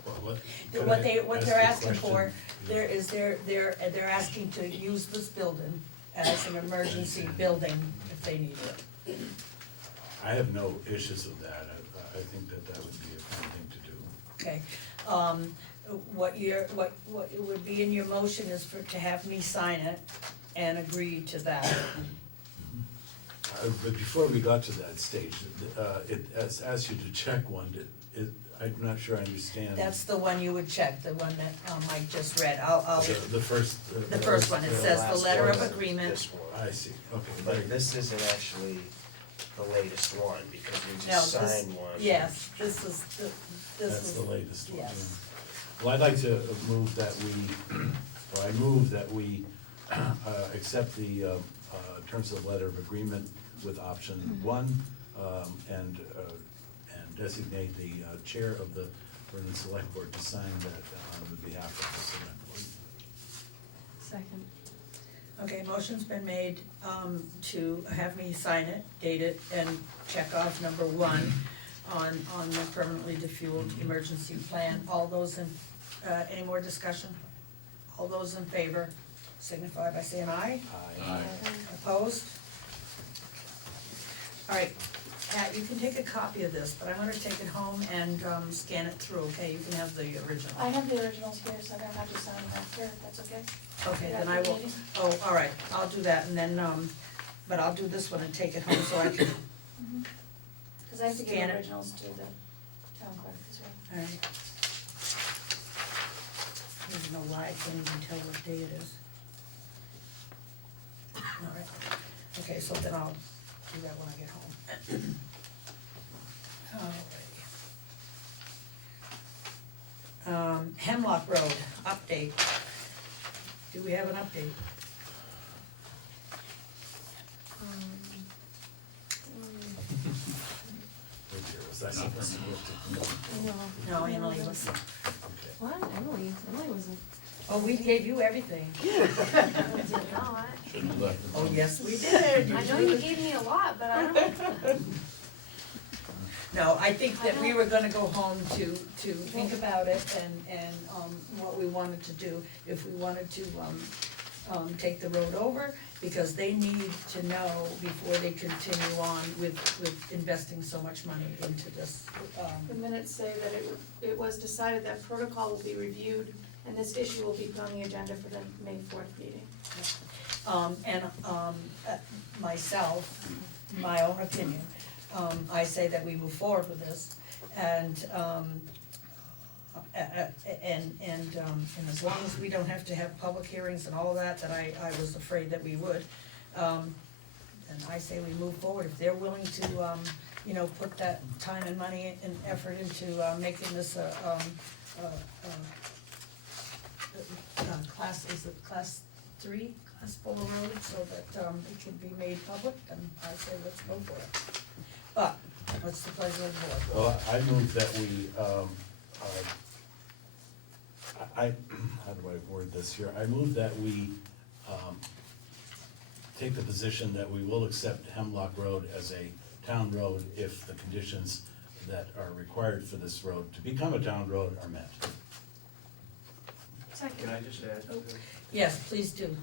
What What they're asking for, they're asking to use this building as an emergency building if they need it. I have no issues with that. I think that would be a fine thing to do. Okay, what it would be in your motion is to have me sign it and agree to that. But before we got to that stage, it asked you to check one. I'm not sure I understand. That's the one you would check, the one that Mike just read. I'll, The first. the first one, it says the last letter of one is agreement. This one. I see, okay, very But good. this isn't actually the latest one, because we No, just this- signed one. Yes, this is That's the latest one, yeah. yes. Well, I'd like to move that I move that we accept the terms of letter of agreement with option one, and designate the chair of the Vernon Select Board to sign that on behalf of the Select Board. Second. Okay, motion's been made, to have me sign it, date it, and check off number one on the permanently defueled emergency plan. All those in, any more discussion? All those in favor signify by saying aye. Aye. Opposed? All right, Pat, you can take a copy of this, but I'm gonna take it home and, scan it through, okay? You can have the original. I have the originals here, so I don't have to sign them after, if that's okay. Okay, then After I the will, meeting. oh, all right, I'll do that, and then, but I'll do this one and take it home so I can, Cause I have to Scan give it. originals to the town clerk as well. all right. I don't know why I can't even tell what day it is. All right, okay, so then I'll do that when I get home. Alrighty. Hemlock Road, update. Do we have an update? Was that something scripted? No, Emily was. Okay. What? Emily wasn't. Oh, we gave you everything. Did not. Shouldn't have left it. Oh, yes, we did. I know you gave me a lot, but I don't. No, I think that we were gonna go home to think about it and, what we wanted to do. If we wanted to, take the road over, because they need to know before they continue on with investing so much money into this, The minutes say that it was decided that protocol will be reviewed and this issue will be put on the agenda for the May 4th meeting. Myself, my own opinion, I say that we move forward with this, and as long as we don't have to have public hearings and all that I was afraid that we would, then I say we move forward. If they're willing to, put that time and money and effort into, making this is it class 3, class 4 road, so that, it can be made public, then I say let's go for it. But, what's the pleasure of the board? Well, I move that we, how do I word this here? I move that we, take the position that we will accept Hemlock Road as a town road if the conditions that are required for this road to become a town road are met. Second. Can I just add, Yes, please do.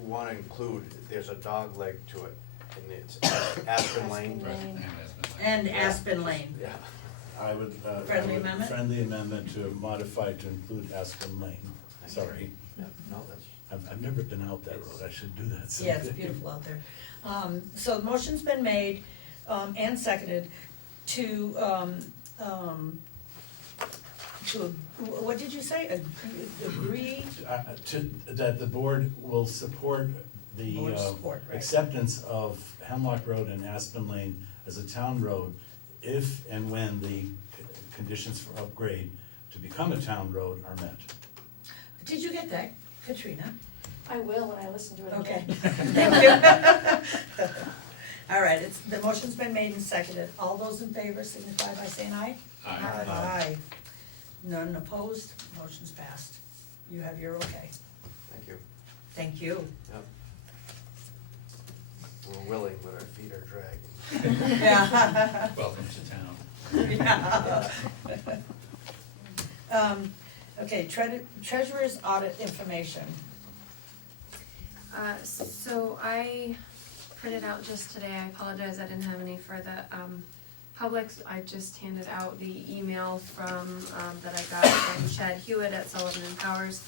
we wanna include, there's a dog leg to it, and it's Aspen Lane. Right, Lane. And Aspen Lane. Yeah. I would, Friendly amendment? Friendly amendment to modify to include Aspen Lane. Sorry, No, that's. I've never been out that road, I should do that someday. Yeah, it's beautiful out there. So the motion's been made, and seconded to, what did you say, agree? That the board will support the Board support, right. acceptance of Hemlock Road and Aspen Lane as a town road if and when the conditions for upgrade to become a town road are met. Did you get that, Katrina? I will when I listen to it Okay. again. Thank you. All right, the motion's been made and seconded. All those in favor signify by saying aye. Aye. Aye. None opposed, motion's passed. You have your okay. Thank you. Thank you. Yep. We're willing, but our feet are dragging. Yeah. Welcome to town. Yeah. Okay, treasurer's audit information. So I printed out just today, I apologize, I didn't have any for the, public. I just handed out the email from, that I got from Chad Hewitt at Sullivan and Powers.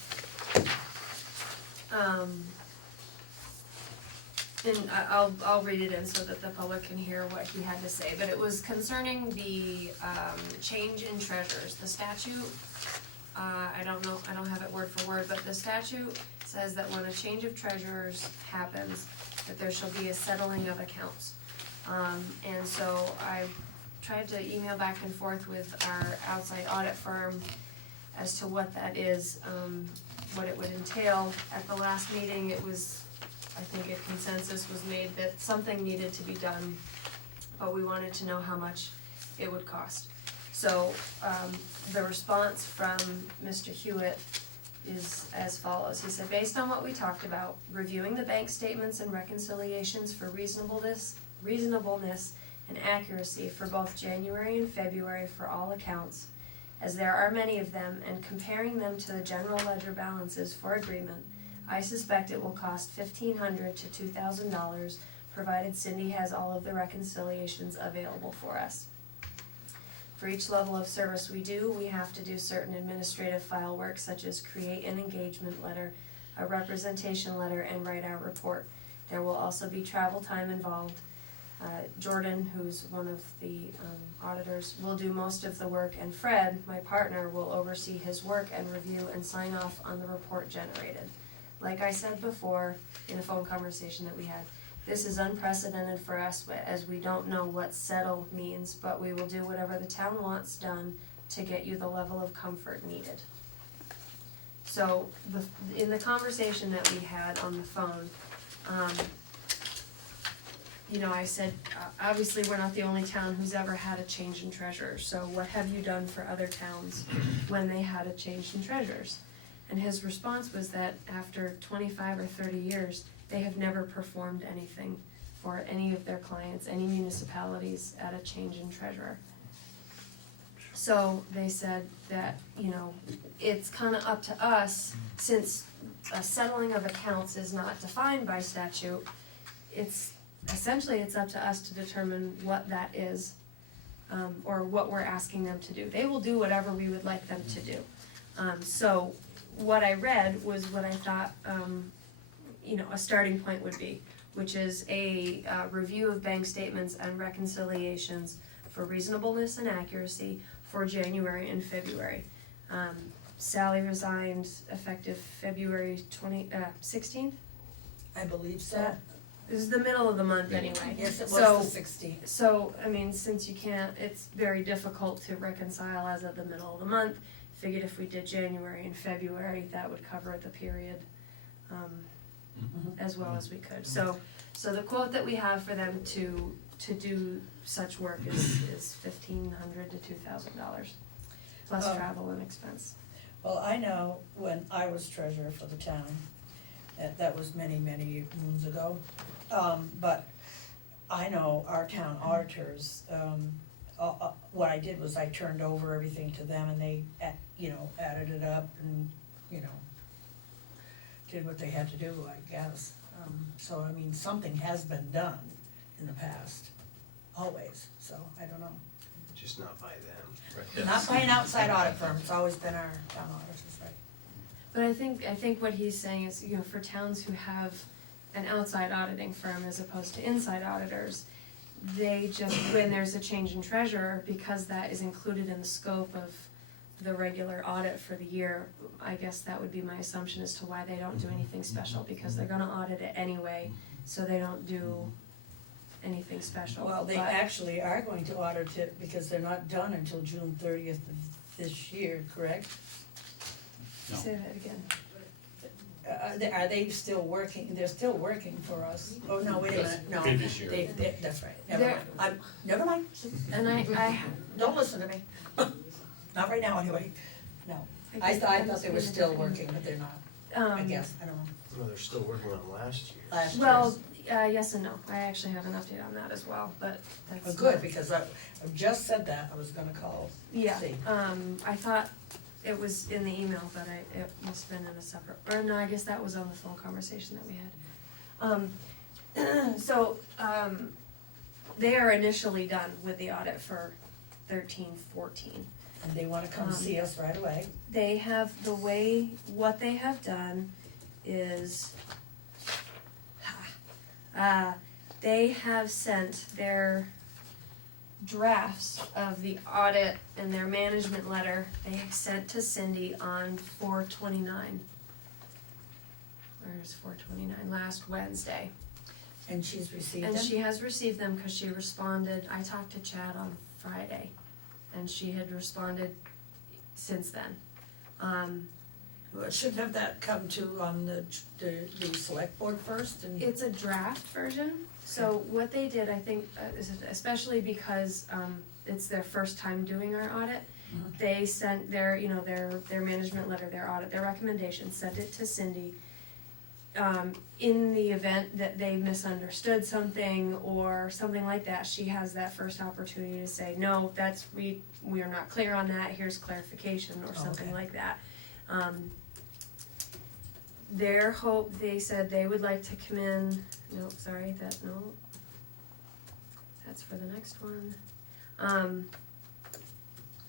And I'll read it in so that the public can hear what he had to say, but it was concerning the, change in treasurers, the statute. I don't have it word for word, but the statute says that when a change of treasurers happens, that there shall be a settling of accounts. And so I tried to email back and forth with our outside audit firm as to what that is, what it would entail. At the last meeting, it was I think a consensus was made that something needed to be done, but we wanted to know how much it would cost. So, the response from Mr. Hewitt is as follows. He said, based on what we talked about, reviewing the bank statements and reconciliations for reasonableness and accuracy for both January and February for all accounts, as there are many of them, and comparing them to the general ledger balances for agreement, I suspect it will cost $1,500 to $2,000, provided Cindy has all of the reconciliations available for us. For each level of service we do, we have to do certain administrative file work such as create an engagement letter, a representation letter, and write our report. There will also be travel time involved. Jordan, who's one of the auditors, will do most of the work, and Fred, my partner, will oversee his work and review and sign off on the report generated. Like I said before in a phone conversation that we had, this is unprecedented for us as we don't know what settle means, but we will do whatever the town wants done to get you the level of comfort needed. So in the conversation that we had on the phone, I said, obviously we're not the only town who's ever had a change in treasurers, so what have you done for other towns when they had a change in treasurers? And his response was that after 25 or 30 years, they have never performed anything for any of their clients, any municipalities at a change in treasurer. So they said that, it's kinda up to us, since a settling of accounts is not defined by statute, it's up to us to determine what that is, or what we're asking them to do. They will do whatever we would like them to do. So what I read was what I thought, a starting point would be, which is a review of bank statements and reconciliations for reasonableness and accuracy for January and February. Sally resigned effective February 16th? I believe so. It was the middle of the month anyway. Yes, it So- was the 16th. So, since you can't, it's very difficult to reconcile as of the middle of the month. Figured if we did January and February, that would cover the period, as well as we could. So the quote that we have for them to do such work is $1,500 to $2,000, plus travel and expense. Well, I know when I was treasurer for the town, that was many, many moons ago. But I know our town auditors, what I did was I turned over everything to them and they, added it up and, did what they had to do, I guess. So, something has been done in the past, always, so I don't know. Just not by them. Not by an outside audit firm, it's always been our town auditors, right? But I think what he's saying is, for towns who have an outside auditing firm as opposed to inside auditors, they just, when there's a change in treasurer, because that is included in the scope of the regular audit for the year, I guess that would be my assumption as to why they don't do anything special, because they're gonna audit it anyway, so they don't do anything special. Well, they But- actually are going to audit it because they're not done until June 30th of this year, correct? No. Say that again. Are they still working? They're still working for us. Oh, no, wait a minute, no. Previous year. That's right, never They're- mind. Never mind, And I don't listen to me. Not right now, anyway, no. I thought they were still working, but they're not, I guess, I don't know. No, they're still working on last year. Last year's. Well, yes and no. I actually have an update on that as well, but that's. Oh, good, because I just said that, I was gonna call. Yeah, See. I thought it was in the email, but it must have been in a separate, or no, I guess that was on the phone conversation that we had. They are initially done with the audit for 13-14. And they wanna come see us right away. They have, what they have done is, they have sent their drafts of the audit and their management letter, they have sent to Cindy on 4/29. Where's 4/29? Last Wednesday. And she's received And them? she has received them because she responded, I talked to Chad on Friday, and she had responded since then. Well, should have that come to the select board first and. It's a draft version, so what they did, I think, especially because, it's their first time doing our audit, they sent their, their management letter, their audit, their recommendation, sent it to Cindy. In the event that they misunderstood something or something like that, she has that first opportunity to say, no, we are not clear on that, here's clarification, or something Okay. like that. Their hope, they said they would like to come in, that's for the next one.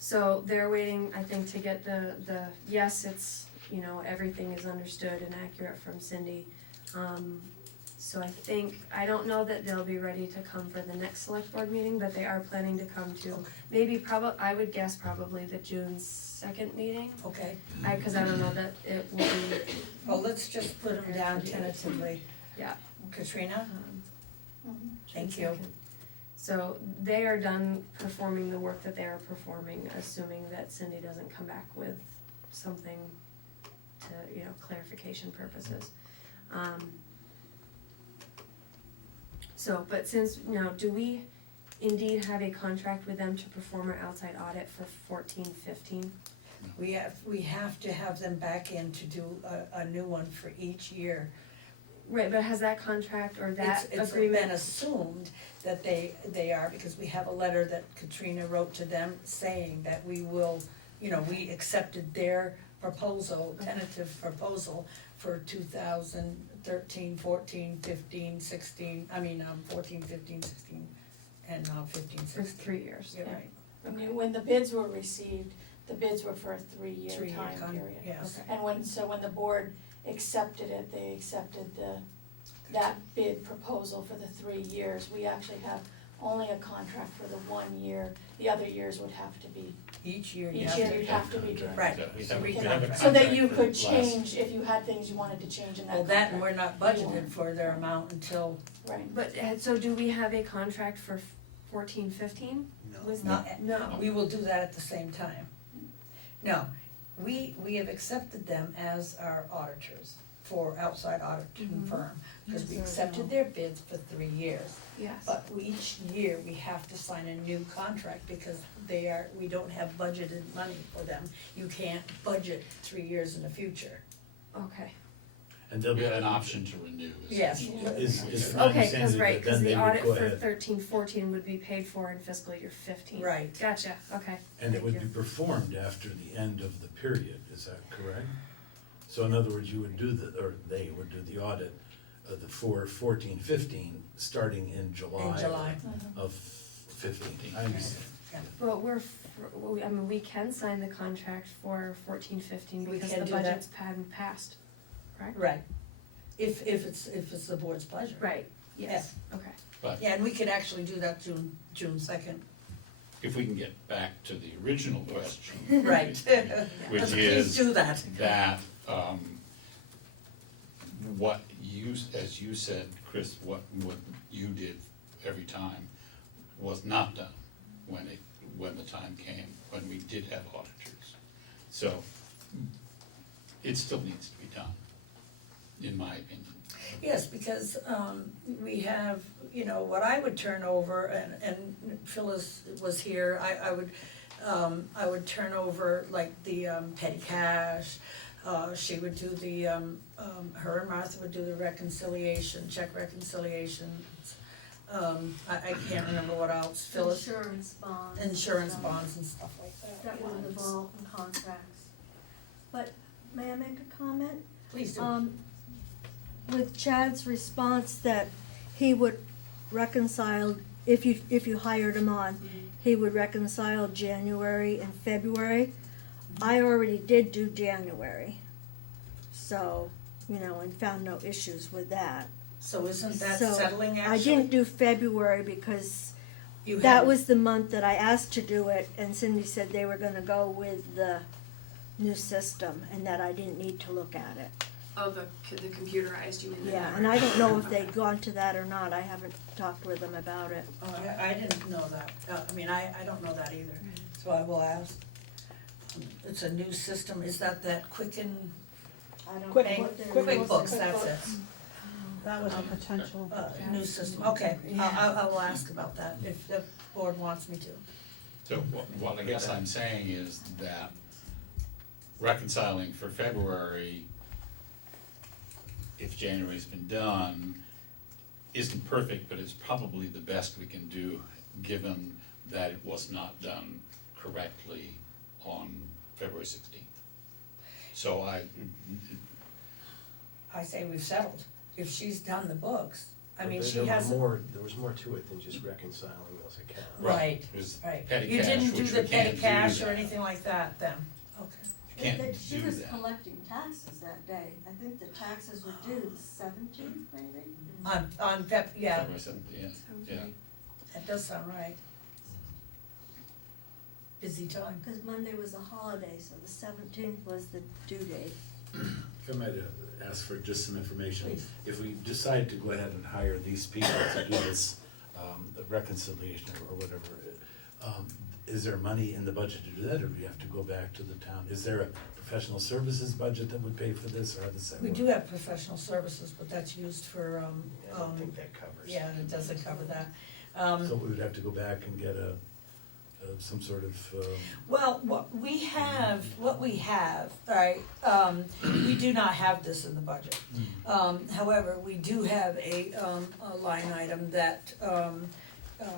So they're waiting, I think, to get the yes, it's, everything is understood and accurate from Cindy. So I don't know that they'll be ready to come for the next select board meeting, but they are planning to come to, maybe I would guess probably the June 2nd meeting. Okay, Cause I don't know that it will be, well, let's just put them down tentatively. Yeah. Katrina, Mhm. thank June you. 2nd. So they are done performing the work that they are performing, assuming that Cindy doesn't come back with something to, clarification purposes. But since, do we indeed have a contract with them to perform our outside audit for 14-15? We have to have them back in to do a new one for each year. Right, but has that contract or that It's agreement? been assumed that they are, because we have a letter that Katrina wrote to them saying that we will, we accepted their proposal, tentative proposal for 2013, 14, 15, 16, 14, 15, 16, and 15, For 16. 3 years. You're right. When the bids were received, the bids were for a three-year Three-year time period. yes. And when the board accepted it, they accepted that bid proposal for the 3 years. We actually have only a contract for the 1 year, the other years would have to be, Each year you each have year to. you'd have to be doing. Right. We So have, we we can- have a So that contract you for could last- change, if you had things you wanted to change in that Well, contract. that, and we're not budgeted for their amount until, Right. But, so do we have a contract for 14-15? Was No. No. we will do that at the same time. No, we have accepted them as our auditors for outside auditing Mhm. firm, because we Yes. accepted their bids for 3 years. Yes. But each year, we have to sign a new contract because we don't have budgeted money for them. You can't budget 3 years in the future. Okay. And they'll We be have an option to renew. Yes. Is my Okay, understanding that cause then they the would audit go for ahead, 13-14 would be paid for in fiscal year 15. Right. Gotcha, okay. and it would Thank be you. performed after the end of the period, is that correct? So in other words, you would or they would do the audit, for 14-15, starting in July. In July. Of 15, I understand. But we can sign the contract for 14-15 We because can the do that. budget's hadn't passed, correct? Right. If it's the board's pleasure. Right, yes, okay. But Yeah, and we could actually do that June 2nd. if we can get back to the original question. Right. Which Let's is please do that. that, what you, as you said, Chris, what you did every time was not done when the time came, when we did have auditors. So, it still needs to be done, in my opinion. Yes, because we have, what I would turn over, and Phyllis was here, I would turn over like the petty cash. She would do her and Martha would do the reconciliation, check reconciliations. I can't remember what else, Phyllis. Insurance bonds. Insurance bonds and stuff like that. That would involve in contracts. But may I make a comment? Please do. With Chad's response that he would reconcile, if you hired him on, he would reconcile January and February. I already did do January, so, and found no issues with that. So isn't that So, settling actually? I didn't do February because You that had- was the month that I asked to do it, and Cindy said they were gonna go with the new system, and that I didn't need to look at it. Oh, the computerized, you mean? the Yeah, and network. I don't know if they've gone to that or not, I haven't talked with them about it. Oh, I didn't know that. I don't know that either, so I will ask. It's a new system. Is that Quicken I don't know Quick, what they're QuickBooks, using. that's it. That was a potential. New system, okay, I will ask about that if the board wants me to. So what I guess I'm saying is that reconciling for February, if January's been done, isn't perfect, but it's probably the best we can do, given that it was not done correctly on February 16th. So I say we've settled, if she's done the books, I mean, There she were has. there was more to it than just reconciling those accounts. Right, It was right, petty you cash, didn't do which the we petty can't do cash or that. anything like that then, okay. You can't She do was that. collecting taxes that day. I think the taxes were due the 17th, maybe? On yeah, February 17th, yeah. that does sound right. Busy time. Because Monday was a holiday, so the 17th was the due date. If I might ask for just some information. Please. If we decide to go ahead and hire these people to do this the reconciliation or whatever, is there money in the budget to do that, or do we have to go back to the town? Is there a professional services budget that would pay for this, or how does that We work? do have professional services, but that's used for, I don't think that covers. yeah, it doesn't cover that. So we would have to go back and get some sort of, Well, what we have, right, we do not have this in the budget. However, we do have a line item that,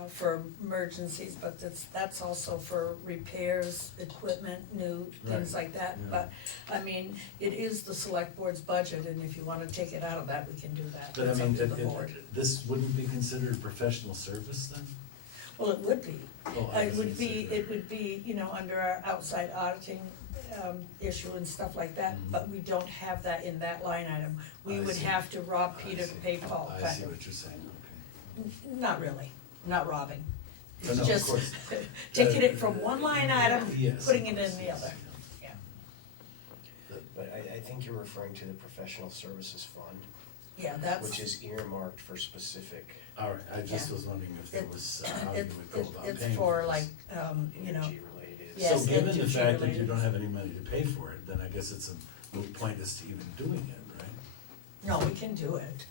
for emergencies, but that's also for repairs, equipment, new things Right, like that. yeah. But, I mean, it is the select board's budget, and if you wanna take it out of that, we can do that. but I It's up mean, to the board. this wouldn't be considered professional service then? Well, it would be. Oh, It would be, you know, under our outside auditing, issue and stuff like that, but we don't have that in that line item. We I would see. have to rob I Peter to see. pay Paul, I kind see of. what you're saying, okay. Not really, not robbing. No, It's no, of just course. taking it from one line item, Yes, putting of it in course, the yes, other. yeah. Yeah, But I think you're referring to the professional services fund, yeah, that's. which is earmarked for specific All right, I just Yeah. was wondering if there was, how you It, would go it, about it's paying for this. like, you know, energy related. Yes, So given the energy fact that you related. don't have any money to pay for it, then I guess it's a moot point as to even doing it, right? no, we can do it.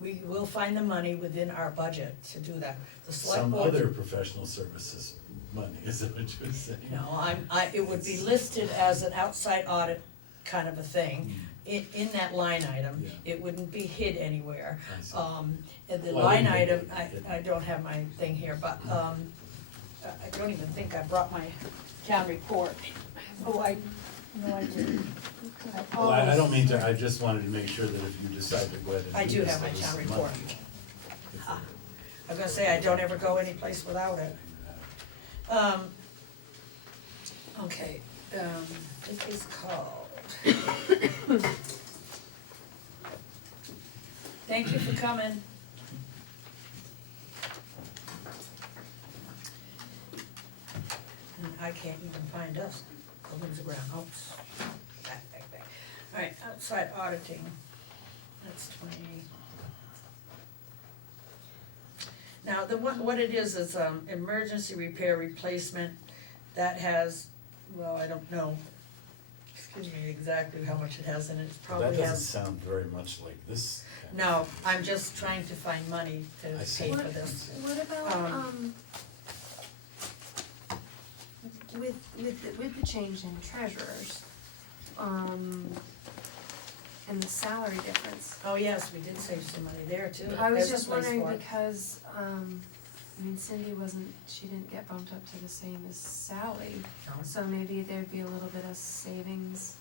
We will find the money within our budget to do that. The select Some board. other professional services money, is that what you're saying? No, it would be listed as an outside audit kind of a thing, in that line item. Yeah. It wouldn't be hid anywhere. I see. And the Well, I line wouldn't item, think I don't have my thing here, but, I don't even think I brought my town report. Oh, no, I didn't. Well, I don't mean to, I just wanted to make sure that if you decide to go ahead and I do do this, have my there was town money. report. Ah, I was gonna say, I don't ever go anyplace without it. Okay, it is called. Thank you for coming. And I can't even find us, buildings around, oops, back. All right, outside auditing, that's 20. Now, what it is emergency repair replacement, that has, well, I don't know, excuse me, exactly how much it has in it, it Well, probably that doesn't has. sound very much like this. kind of- No, I'm just trying to find money to I pay see. for What, this. what about, with the change in treasurers, and the salary difference? Oh, yes, we did save some money there too. I was There's a just place wondering for it. because, Cindy she didn't get bumped up to the same as Sally. No. So maybe there'd be a little bit of savings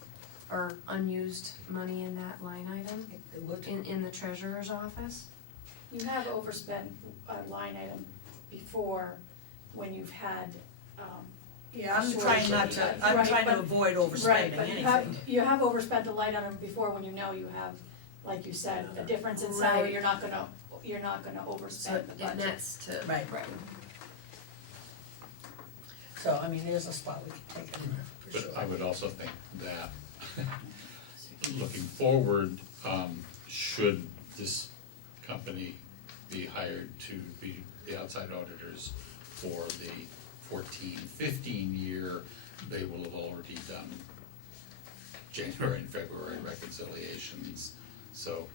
or unused money in that line item It would. in the treasurer's office. You have overspent a line item before when you've had, Yeah, I'm Sure, trying sure. not to, I'm Right, trying to but- avoid right, overspending but anything. you have overspent a line item before when you know you have, like you said, a difference in salary, Right. you're not gonna So overspend the it budget. nets to. Right. So, I mean, there's a spot we can take it for But sure. I would also think that, looking forward, should this company be hired to be the outside auditors for the 14-15 year, they will have already done January and February reconciliations, so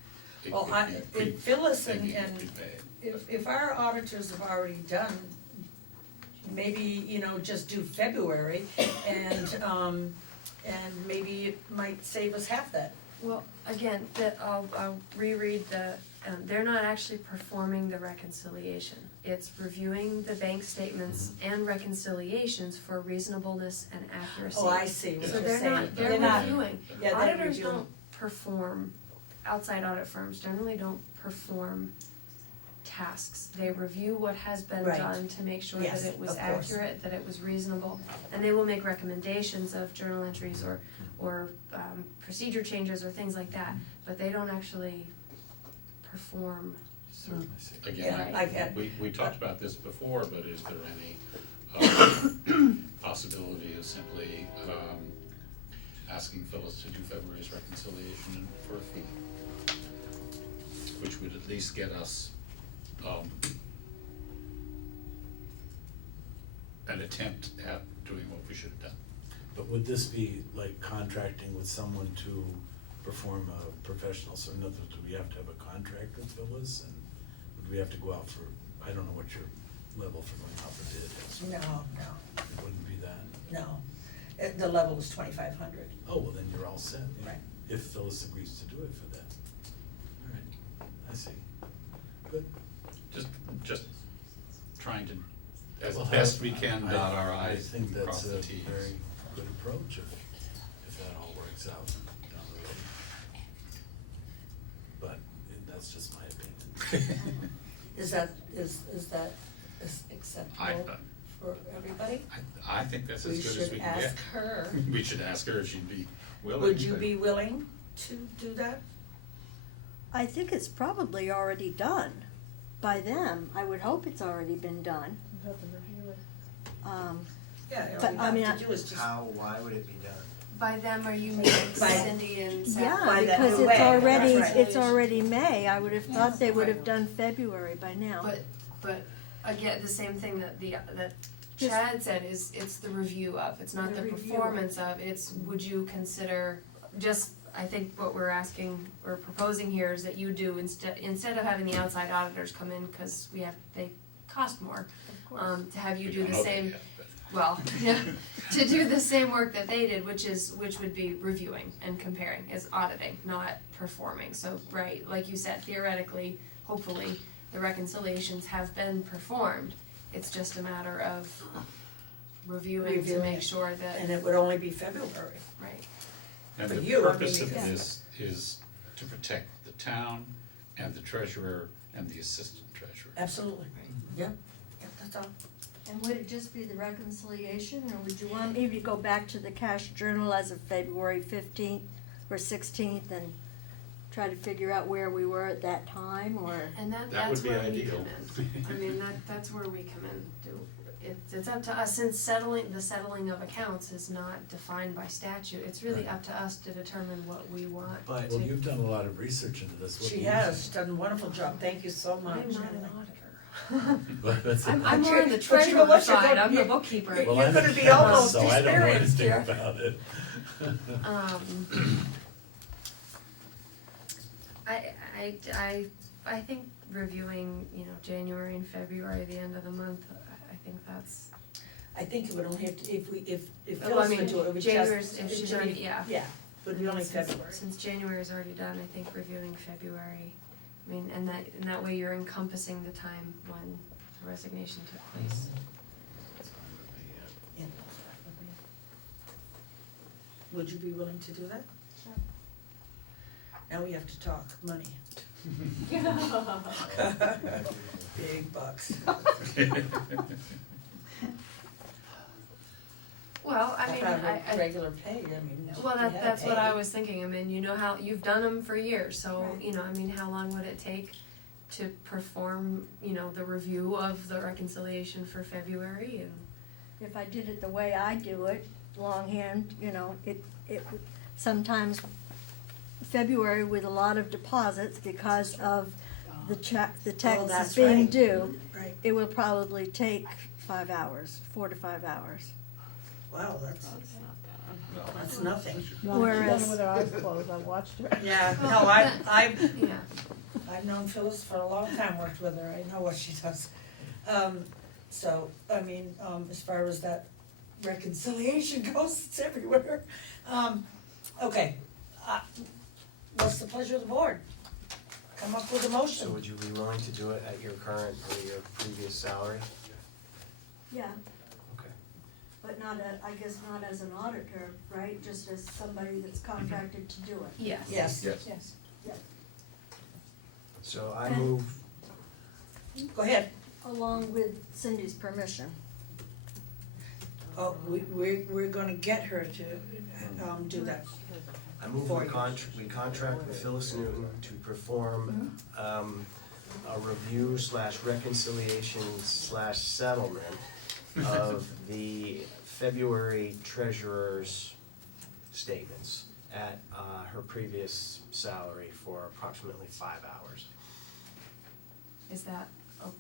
it Well, could be if Phyllis and, maybe and prepaid. if our auditors have already done, maybe, you know, just do February and maybe it might save us half that. Well, again, I'll reread they're not actually performing the reconciliation. It's reviewing the bank statements and reconciliations for reasonableness and accuracy. Oh, I see what So you're saying. they're not- reviewing. Yeah, they're Auditors reviewing. don't perform, outside audit firms generally don't perform tasks. They review what has been Right. done to make sure that Yes, it was of course. accurate, that it was reasonable, and they will make recommendations of journal entries or procedure changes or things like that, but they don't actually perform. Again, Yeah, I get- we talked about this before, but is there any possibility of simply asking Phyllis to do February's reconciliation for a fee? Which would at least get us an attempt at doing what we should have done. But would this be like contracting with someone to perform a professional, so in other words, do we have to have a contract with Phyllis? And would we have to go out for, I don't know what your level for going out for bid is. No, It wouldn't be that. no. The level was 2,500. Oh, well, then you're all set. Yeah. Right. If Phyllis agrees to do it for that. All right, I see. Good. Just trying to, as Well, best we can, I- dot our I i's think and cross that's the a t's. very good approach if that all works out down the road. But that's just my opinion. Is that acceptable for everybody? I think that's as We good as should we can get. ask her. We should ask her if she'd be willing. Would you but- be willing to do that? I think it's probably already done by them. I would hope it's already been done. Yeah, But, all I mean, you have to do is just. Why would it be done? By them, are you meaning By- Cindy and Seth? Yeah, By that because new it's way, already, that's right. it's already May. I would have thought they would have done February by now. But again, the same thing that Just- Chad said is, it's the review of, it's not The the review. performance of, it's would you consider, just, I think what we're asking, or proposing here is that you do, instead of having the outside auditors come in, cause they cost more, to have you We do don't the know same, that yet, but- well, yeah, to do the same work that they did, which would be reviewing and comparing, is auditing, not performing. So, right, like you said, theoretically, hopefully, the reconciliations have been performed. It's just a matter of reviewing to Reviewing make it. sure that, And it would only be February. right. And For the you, I purpose mean, of yeah. this is to protect the town and the treasurer and the assistant treasurer. Absolutely. Yep, that's all. And would it just be the reconciliation, or would you want me to go back to the cash journal as of February 15th or 16th and try to figure out where we were at that time, or? And That that's would be where we ideal. come in. I mean, that's where we come in. It's up to us, since the settling of accounts is not defined by statute, it's really Right. up to us to determine what we want But- Well, you've done a lot of research into this. What She do you has, think? she's done a wonderful job, thank you so much. I'm not an auditor. But that's- I'm more on the But you know treasurer what, you're side, going- I'm the you- bookkeeper. you- Well, You're I'm gonna an be accountant, almost so I don't know experienced anything here. about it. I think reviewing, January and February, the end of the month, I think that's, I think it would only have to, if well, Phyllis would do it, it would just. January's, if it she's would already, be- yeah. Yeah, would be only Since- February. Since January's already done, I think reviewing February, I mean, and that way you're encompassing the time when the resignation took place. Yeah. Would you be willing to do that? Sure. Now we have to talk money. Big bucks. Well, I mean, I, Regular pay, I mean. well, we have that's what I pay. was thinking, I mean, you know how, you've done them for years, so, Right. I mean, how long would it take to perform, the review of the reconciliation for February and? If I did it the way I do it, longhand, it sometimes February with a lot of deposits because of the taxes that's being right. due, Right, it will probably take 5 hours, 4 to 5 hours. wow, that's, That's nothing. No, she Whereas- does it with her eyes closed, I've watched her. Yeah, no, I've Yeah, I've known Phyllis for a long time, worked with her, I know what she does. So, I mean, as far as that reconciliation goes, it's everywhere. Okay, what's the pleasure of the board? Come up with a So motion. would you be willing to do it at your current or your previous salary? Yeah, Okay. but not, I guess not as an auditor, right, just as somebody that's contracted to do it. yes. Yes, Yes. So I move, go ahead. Along with Cindy's permission. Oh, we're gonna get her to, do that. I move we contract with Phyllis Newton to perform, a review / reconciliation / settlement of the February treasurer's statements at, her previous salary for approximately 5 hours. Is that, oh,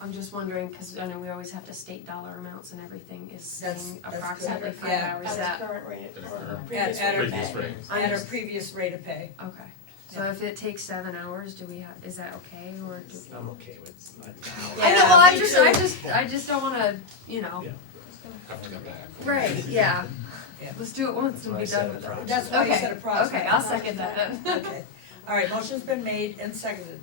I'm just wondering, cause I know we always have to state dollar amounts and everything, is That's saying good. approximately 5 Yeah. hours, At that, the current rate, At or her previous at her rate. previous rate. At her previous rate of pay. okay. So if it takes 7 hours, do we have, is that okay, or do? I'm okay with an I know, hour. well, me I just don't wanna, you know, Yeah. Have to come back. right, yeah. Yeah. Let's do it once and be That's why I done said with it. approximately. That's why you Okay, said approximately. Okay, I'll second that. Okay, all right, motion's been made and seconded,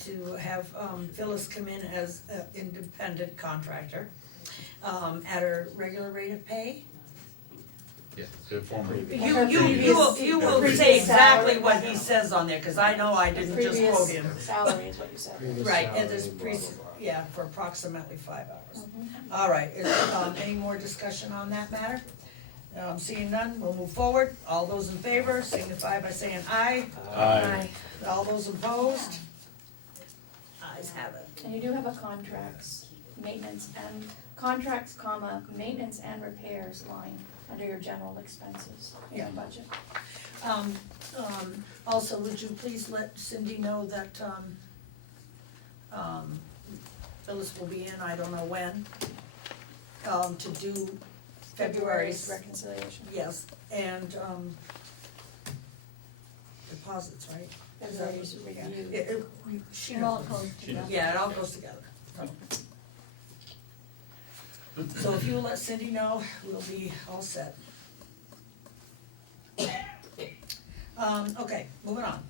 to have, Phyllis come in as an independent contractor, at her regular rate of pay. Yeah, the former. You will say exactly what he says on there, cause I know I didn't just quote him. Previous salary is what you said. Previous Right, salary, it is blah, blah, blah. yeah, for approximately 5 hours. Mhm. All right, is, any more discussion on that matter? Seeing none, we'll move forward. All those in favor signify by saying aye. Aye. All those opposed? Ayes have it. And you do have a contracts, maintenance and, contracts, comma, maintenance and repairs line under your general expenses in your budget. Also, would you please let Cindy know that, Phyllis will be in, I don't know when, to do February's, reconciliation. yes, and, deposits, right? February's Yeah. review. She It all knows. goes together. Yeah, it all goes together. So if you let Cindy know, we'll be all set. Okay, moving on.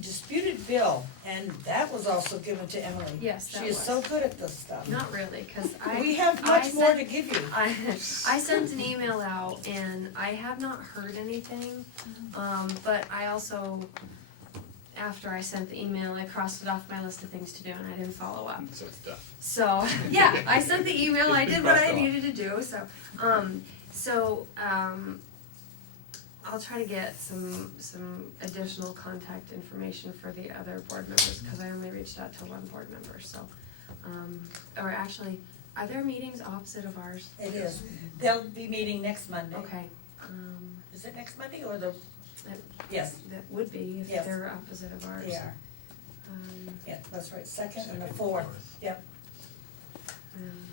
Disputed bill, and that was also given to Emily. Yes, that She is was. so good at this stuff. Not really, cause I. We have I much more sent- to give you. I sent an email out and I have not heard anything, but I also, after I sent the email, I crossed it off my list of things to do and I didn't follow up. So it's done. So, yeah, I sent the email, I did what I Crossed off. needed to do, so, I'll try to get some additional contact information for the other board members, cause I only reached out to one board member, so, or actually, are there meetings opposite of ours? It is. They'll be meeting next Monday. Okay, Is it next Monday or the? That- Yes, that would be if Yes. they're opposite of ours. they are. Um, Yeah, that's right, second and the fourth. Yep. um,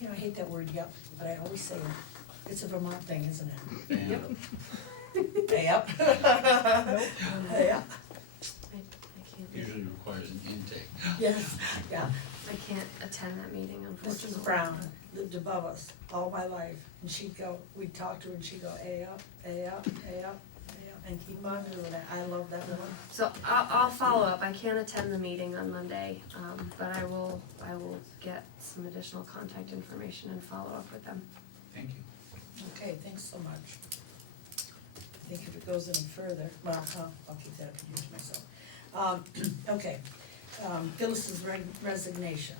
You know, I hate that word yep, but I always say it. It's a Vermont thing, isn't it? And Yep. Yep. I can't, usually requires an intake. Yes, yeah. I can't attend that meeting unfortunately. Mrs. Brown lived above us all my life, and she'd go, we'd talk to her and she'd go, A up, A up, A up, A up, and keep on doing it. I love that one. So I'll follow up, I can't attend the meeting on Monday, but I will get some additional contact information and follow up with them. Thank you. Okay, thanks so much. I think if it goes any further, well, I'll keep that opinion to myself. Okay, Phyllis's resignation.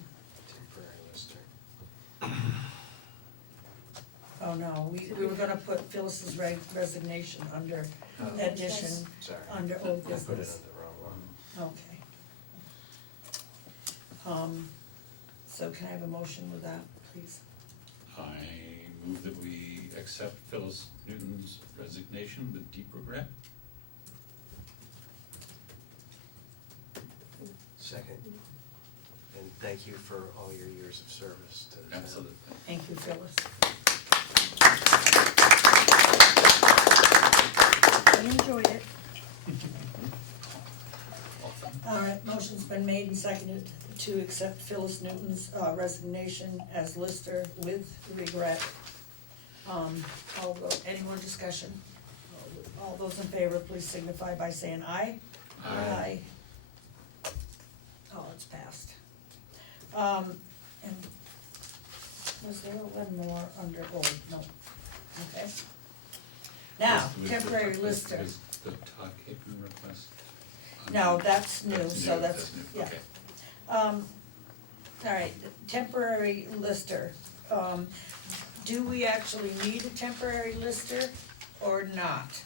Temporary lister. Oh, no, we were gonna put Phyllis's resignation under addition, Sorry. under old I put it under business. the wrong one. Okay. So can I have a motion with that, please? I move that we accept Phyllis Newton's resignation with deep regret. Second. And thank you for all your years of service to the town. Absolutely. Thank you, Phyllis. I enjoyed it. All right, motion's been made and seconded to accept Phyllis Newton's resignation as lister with regret. Any more discussion? All those in favor, please signify by saying aye. Aye. Oh, it's passed. And was there one more under old? No. Okay. Now, Was temporary the- lister. Was the Todd Capeman request? No, that's new, That's so new, that's, new, yeah. okay. All right, temporary lister. Do we actually need a temporary lister or not?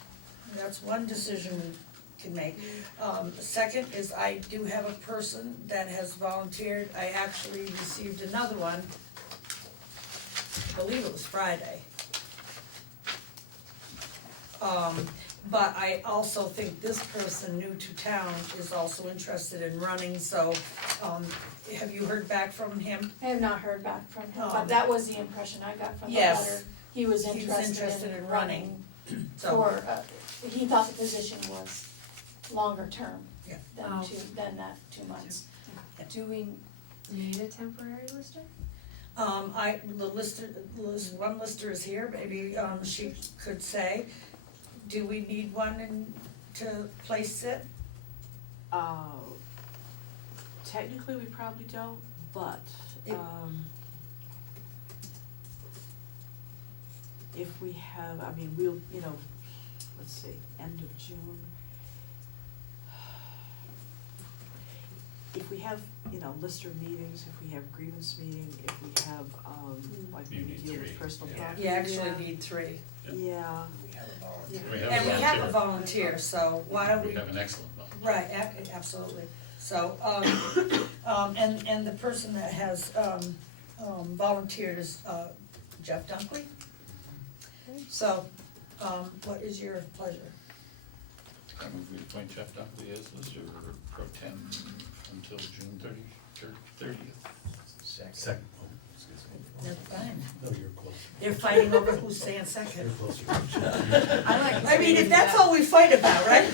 That's one decision we can make. Second is I do have a person that has volunteered. I actually received another one, I believe it was Friday. But I also think this person new to town is also interested in running, so, have you heard back from him? I have not heard back from him, Um, but that was the impression I got from the Yes. letter. He was He was interested interested in in running So, for, he thought the position was longer term Yeah. Oh. than that 2 months. Do we need a temporary lister? one lister is here, maybe, she could say, do we need one to place it? Technically, we probably don't, but, It- if we have, I mean, we'll, let's see, end of June. If we have, lister meetings, if we have grievance meeting, if we have, like You we need deal with three, personal yeah. property. You actually need three, Yeah, We and we have a volunteer, so why don't We we? have an excellent volunteer. Right, absolutely, so, and the person that has, volunteered is, Jeff Dunkley. So, what is your pleasure? I move we appoint Jeff Dunkley as lister pro tem until June 30th. Second, oh, excuse me. That's fine, No, you're close. they're fighting over who's saying You're second. closer. I mean, if that's all we fight about, right?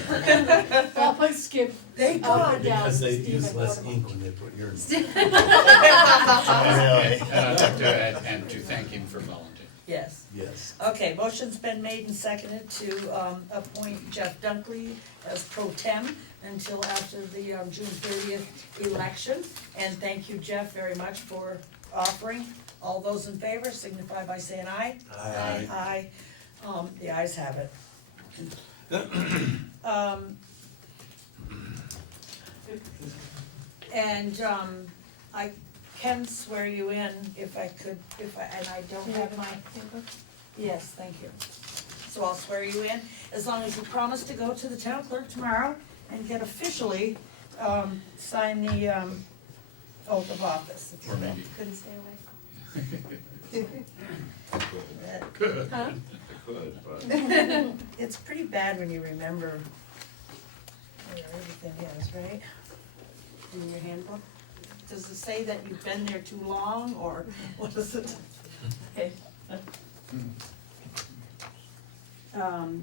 I'll put Skip, Thank I'll God. put down Because they Steve use and less Gordon. ink when they put your. And I'd like to add, and to thank him for volunteering. Yes. Yes. Okay, motion's been made and seconded to appoint Jeff Dunkley as pro tem until after the June 30th election. And thank you, Jeff, very much for offering. All those in favor signify by saying aye. Aye. Aye. The ayes have it. And I can swear you in if I could, and I don't have my. Yes, thank you. So I'll swear you in, as long as you promise to go to the town clerk tomorrow and get officially, sign the, oath of office. if you Or will. maybe. Couldn't stay away. Good. Huh? Good, but. It's pretty bad when you remember where everything is, right? In your handbook? Does it say that you've been there too long, or what is it? Okay.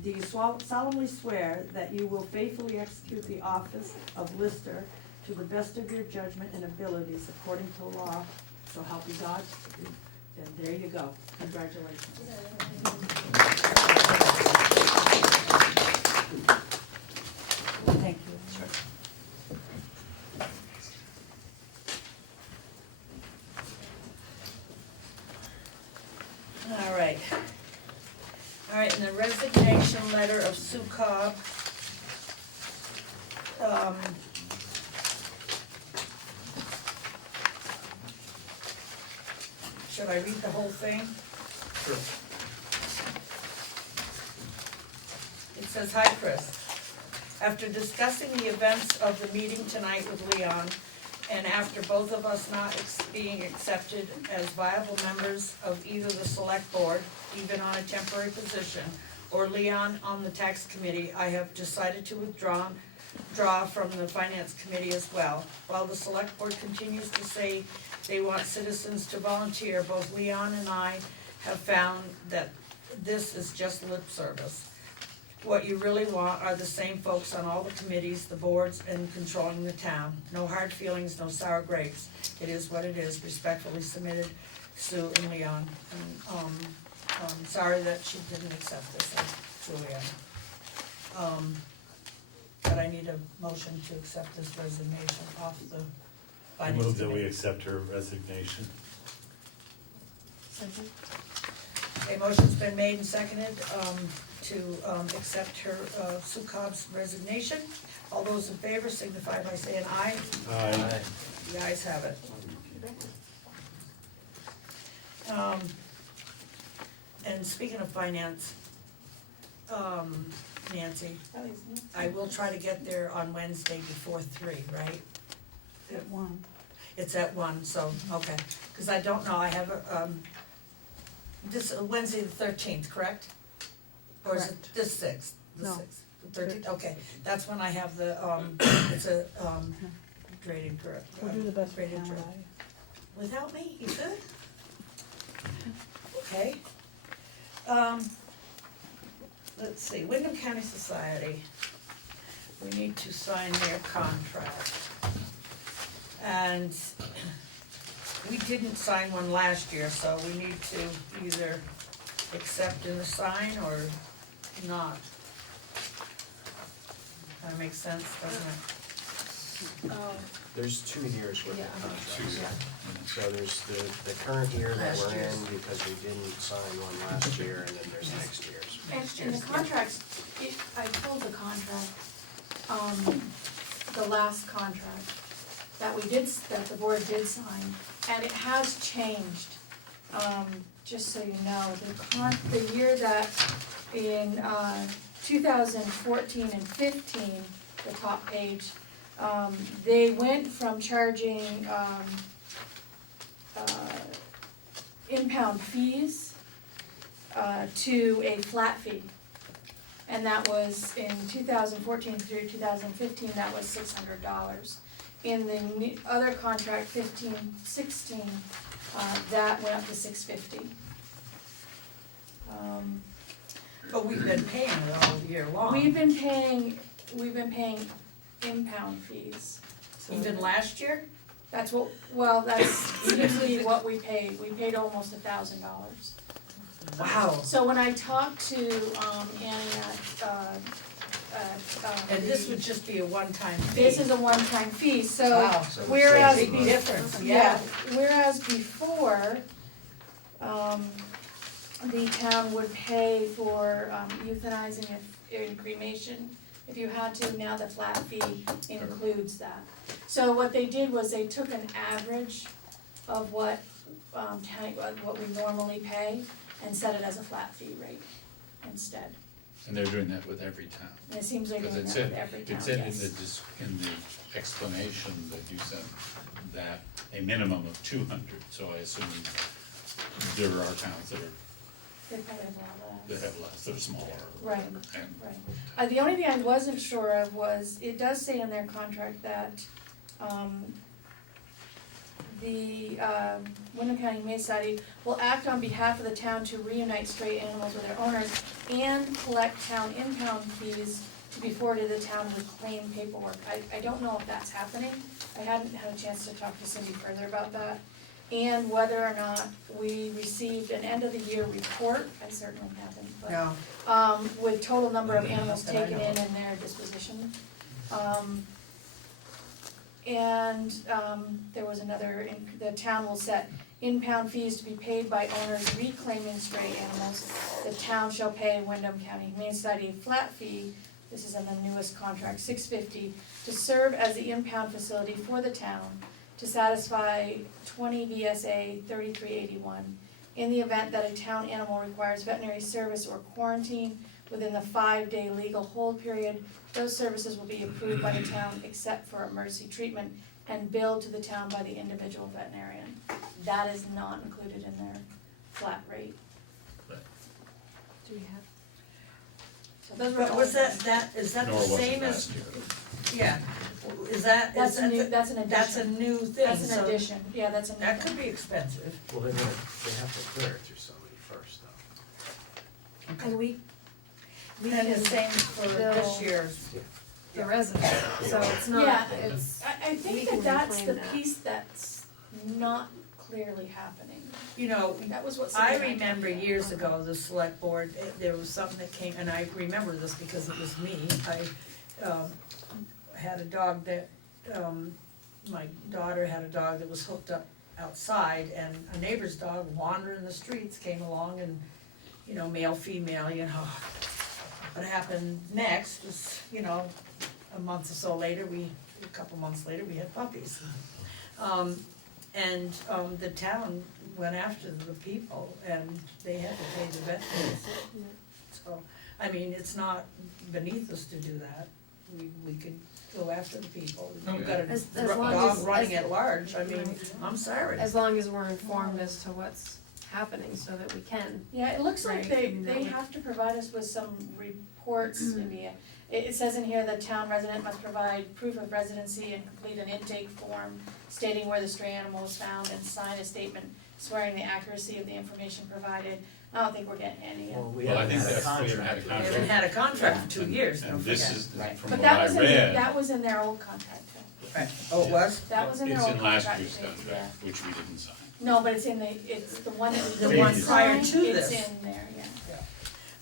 Do you solemnly swear that you will faithfully execute the office of lister to the best of your judgment and abilities according to law, so help you God? Then there you go. Congratulations. Thank you. Sure. All right. All right, and the resignation letter of Sue Cobb. Should I read the whole thing? Sure. It says, "Hi, Chris. After discussing the events of the meeting tonight with Leon, and after both of us not being accepted as viable members of either the select board, even on a temporary position, or Leon on the tax committee, I have decided to withdraw from the finance committee as well. While the select board continues to say they want citizens to volunteer, both Leon and I have found that this is just lip service. What you really want are the same folks on all the committees, the boards, and controlling the town. No hard feelings, no sour grapes. It is what it is. Respectfully submitted, Sue and Leon. And, I'm sorry that she didn't accept this, Julianne. But I need a motion to accept this resignation off the I finance move that we committee. accept her resignation. Second. A motion's been made and seconded, to, accept her, Sue Cobb's resignation. All those in favor signify by saying aye. Aye. The ayes have it. And speaking of finance, Nancy, I will try to get there on Wednesday before 3, right? At 1. It's at 1, so, okay, cause I don't know, I have, this, Wednesday the 13th, correct? Or is it this 6th, the No. 6th, the 13th, okay, that's when I have the, it's a, grading, correct? We'll do the best we grading can drill. without you. Without me, you good? Okay. Let's see, Windham County Society, we need to sign their contract. And we didn't sign one last year, so we need to either accept and assign or not. That makes sense, doesn't it? There's 2 years worth Yeah. of contracts. 2 years. So there's the current year that Last we're year's. in because we didn't sign one last year, and then there's next year's. And the contracts, I pulled the contract, the last contract that that the board did sign, and it has changed. Just so you know, the year that in 2014 and 15, the top page, they went from charging impound fees to a flat fee. And that was in 2014 through 2015, that was $600. In the other contract, 15-16, that went up to $650. But we've been paying it all year long. We've been paying impound fees. Even last year? That's that's usually what we paid. We paid almost $1,000. Wow. So when I talked to Annie And this would just be a one-time fee? this is a one-time fee, so Wow. whereas Big difference, yeah, whereas before, the town would pay for euthanizing and cremation if you had to. Now the flat fee includes that. So what they did was they took an average of what we normally pay and set it as a flat fee rate instead. And they're doing that with every town. And it seems they're Because doing it that said, with every town, it said in yes. in the explanation that you sent, that a minimum of 200, so I assume there are towns that They probably have a lot less. have less, that are smaller. Right, And right. The only thing I wasn't sure of was, it does say in their contract that, the, Windham County Humane Society will act on behalf of the town to reunite stray animals with their owners and collect town impound fees to be forwarded to the town with claim paperwork. I don't know if that's happening. I hadn't had a chance to talk to Cindy further about that. And whether or not we received an end of the year report, I certainly haven't, but. No. With total number of animals That I taken know in of. and their disposition. There was another, the town will set impound fees to be paid by owners reclaiming stray animals. The town shall pay Windham County Humane Society a flat fee, this is in the newest contract, $650, to serve as the impound facility for the town to satisfy 20 VSA 3381. In the event that a town animal requires veterinary service or quarantine within the 5-day legal hold period, those services will be approved by the town except for emergency treatment and billed to the town by the individual veterinarian. That is not included in their flat rate. Right. Do we have? So those were But all was things. is that nor the was same it as, last year. yeah, is that, That's an addition. that's a new thing, That's an so addition, yeah, that's a new that thing. could be expensive. Well, they have to clear it through somebody first, though. And we And can the same for this bill year's. the residents, so it's not, Yeah. it's, I We think can that's the reclaim that. piece that's not clearly happening. You know, That was what I Cindy and remember talked about. years ago, the select board, there was something that came, and I remember this because it was me. I, had a dog that, my daughter had a dog that was hooked up outside, and a neighbor's dog wandering the streets came along and, you know, male, female, you know. What happened next was, you know, a month or so later, a couple months later, we had puppies. The town went after the people, and they had to pay the vet fees. So, I mean, it's not beneath us to do that. We could go after the people. You've got a As dog long as- running at large, I mean, I'm sorry. as long as we're informed as to what's happening so that we can. Yeah, it looks like Right. they have to provide us with some reports, India. It says in here, the town resident must provide proof of residency and complete an intake form stating where the stray animal was found and sign a statement swearing the accuracy of the information provided. I don't think we're getting any Well, of. we Well, I haven't think had a that's, we haven't contract. had a We contract. haven't had a contract for 2 years, don't And forget. this is, Right, from but what that I was in, read, that was in their old contract too. Right. Oh, it was? That was in their it's old in contract. last year's yeah. contract, which we didn't sign. No, but it's in it's the one that The we one didn't prior sign, to this. It's in there, yeah.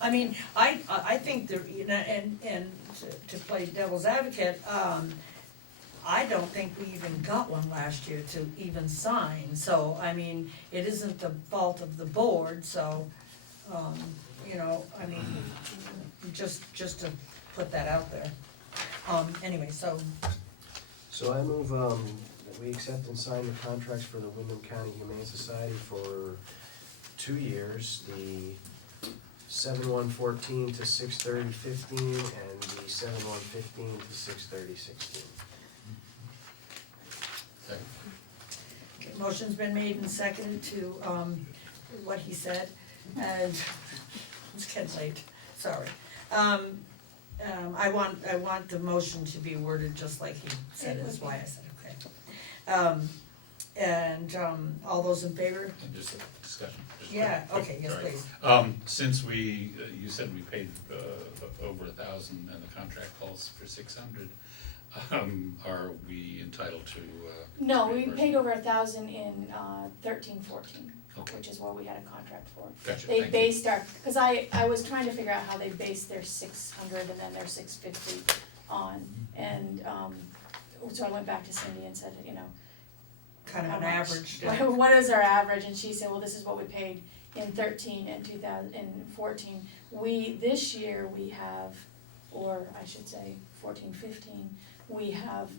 I mean, I think the, you know, and to play devil's advocate, I don't think we even got one last year to even sign, so, I mean, it isn't the fault of the board, so, you know, I mean, just to put that out there. Anyway, so, So I move, that we accept and sign the contracts for the Windham County Humane Society for 2 years, the 7/1/14 to 6/30/15, and the 7/1/15 to 6/30/16. Second. motion's been made and seconded to, what he said, and, it's getting late, sorry. I want the motion to be worded just like he said, that's why I said, okay. All those in favor? And just a discussion. just Yeah, quick, okay, yes, sorry. please. Since we, you said we paid, over 1,000 and the contract calls for 600, are we entitled to, No, we reimbursement? paid over 1,000 in 13-14, Okay. which is what we had a contract for. Gotcha, They thank you. based our, cause I was trying to figure out how they based their 600 and then their 650 on, and, so I went back to Cindy and said, you know. Kind of how an much- average. What is our average, and she said, well, this is what we paid in 13 and 2014. This year, we have, or I should say 14-15, we have,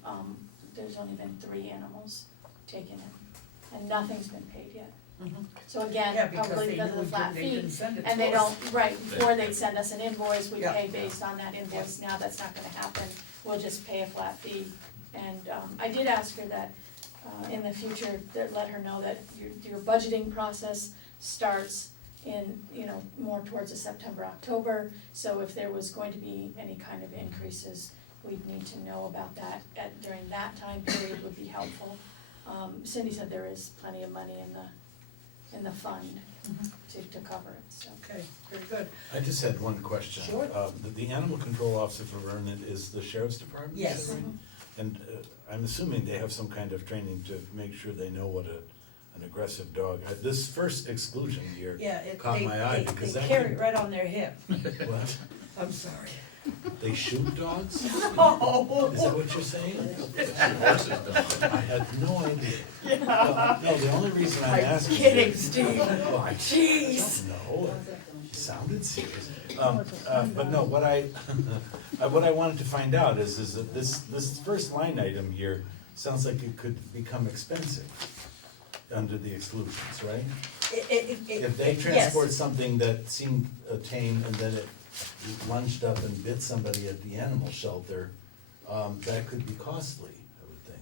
there's only been 3 animals taken in, and nothing's been paid yet. Mhm. So again, Yeah, because probably they because of knew the flat they fee, didn't send it and to they us. don't, right, before they'd send us an invoice, we Yeah. pay based on that invoice, now that's not gonna happen, we'll just pay a flat fee. And, I did ask her that, in the future, that let her know that your budgeting process starts in, you know, more towards the September, October, so if there was going to be any kind of increases, we'd need to know about that during that time period would be helpful. Cindy said there is plenty of money in the fund to cover it, so. Okay, very good. I just had one question. Sure. The animal control officer for Vernon is the sheriff's department? Yes. Mhm. And I'm assuming they have some kind of training to make sure they know what an aggressive dog, this first exclusion year Yeah, caught my eye they because that carry it could- right on their hip, What? I'm sorry. They shoot dogs? Is Oh, that what you're saying? Horses don't. I had no idea. No, the only reason I'm I'm asking. kidding, Steve. Well, I Jeez. don't know, it sounded serious. But no, what I wanted to find out is that this first line item here sounds like it could become expensive under the exclusions, right? If they transport something that seemed tame and then it lunged up and bit somebody at the animal shelter, that could be costly, I would think.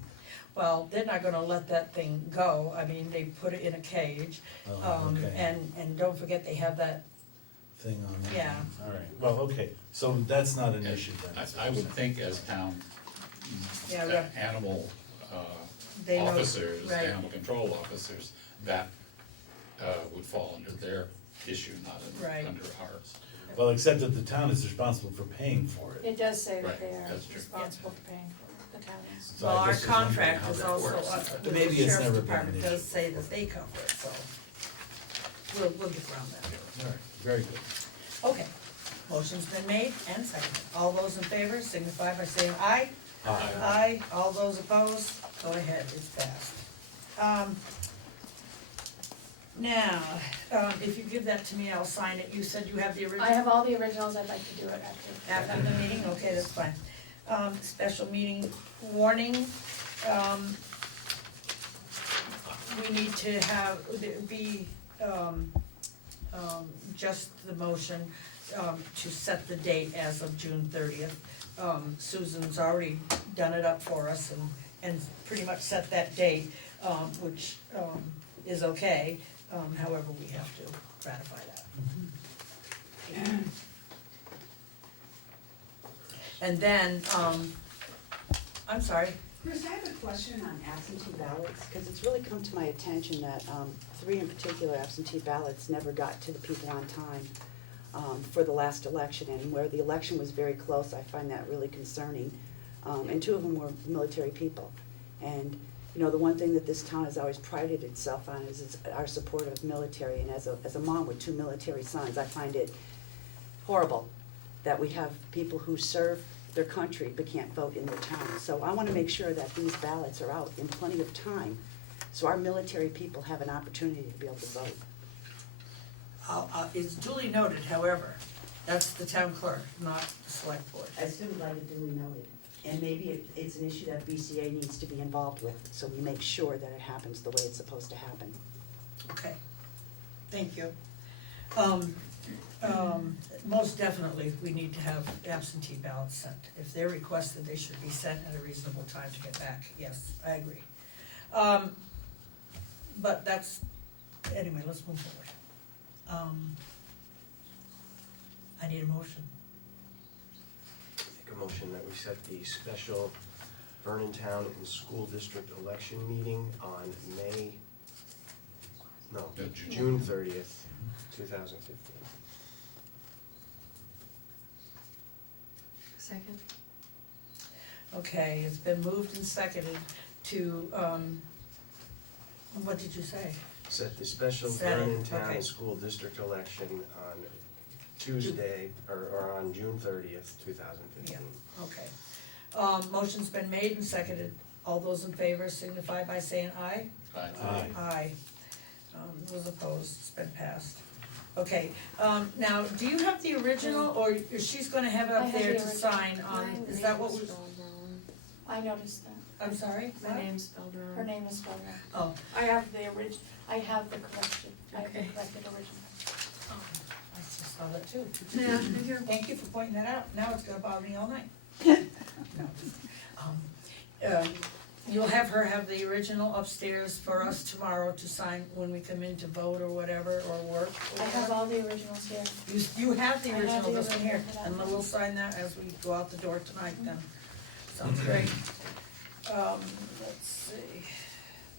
Well, they're not gonna let that thing go, I mean, they put it in a cage, Okay. and don't forget they have that, Thing on that. Yeah. All right, well, okay, so that's not an issue then. I would think as town Yeah, right. animal They know- officers, right. animal control officers, that would fall under their issue, not Right. under ours. Well, except that the town is responsible for paying for it. It does say that Right, they are that's true. responsible for paying for it, the town is. So Well, I our just was wondering contract how is that also, works. the Maybe it's sheriff's never been an department issue. does say that they cover it, so we'll get around that. All right, very good. Okay, motion's been made and seconded. All those in favor signify by saying aye. Aye, all those opposed, go ahead, it's passed. Now, if you give that to me, I'll sign it. You said you have the original? I have all the originals, I'd like to do it after. After the meeting, okay, that's fine. Special meeting warning, we need to have, just the motion, to set the date as of June 30th. Susan's already done it up for us and pretty much set that date, which, is okay, however, we have to ratify that. And then, I'm sorry, Chris, I have a question on absentee ballots, because it's really come to my attention that 3 in particular absentee ballots never got to the people on time for the last election, and where the election was very close, I find that really concerning. And 2 of them were military people. And, you know, the one thing that this town has always prided itself on is our support of military, and as a mom with 2 military sons, I find it horrible that we have people who serve their country but can't vote in their town. So I wanna make sure that these ballots are out in plenty of time, so our military people have an opportunity to be able to vote. it's duly noted, however, that's the town clerk, not the select board. I still would like it duly noted, and maybe it's an issue that BCA needs to be involved with, so we make sure that it happens the way it's supposed to happen. Okay, thank you. Most definitely, we need to have absentee ballots sent. If they're requested, they should be sent at a reasonable time to get back, yes, I agree. But that's, anyway, let's move forward. I need a motion. Make a motion that we set the special Vernon Town and School District election meeting on June 30th, 2015. Second. Okay, it's been moved and seconded to, what did you say? Set the special Set it, Vernon Town okay. and School District election on Tuesday, or on June 30th, 2015. Okay. Motion's been made and seconded. All those in favor signify by saying aye. Aye. Aye. Those opposed, it's been passed. Okay, now, do you have the original, or she's gonna have it I up have there the to original. sign on, is that what was, I noticed that. I'm sorry? My name's spelled wrong. Her name is spelled wrong. Oh, I have the I have the corrected, I have the Okay. corrected original. I just saw that too. Yeah, I hear. Thank you for pointing that out, now it's gonna bother me all night. No. You'll have her have the original upstairs for us tomorrow to sign when we come in to vote or whatever, or work. or I have whatever. all the originals here. You have the I have original, the this one here, original for that and one. we'll sign that as we go out the door tonight then. Sounds great. Let's see,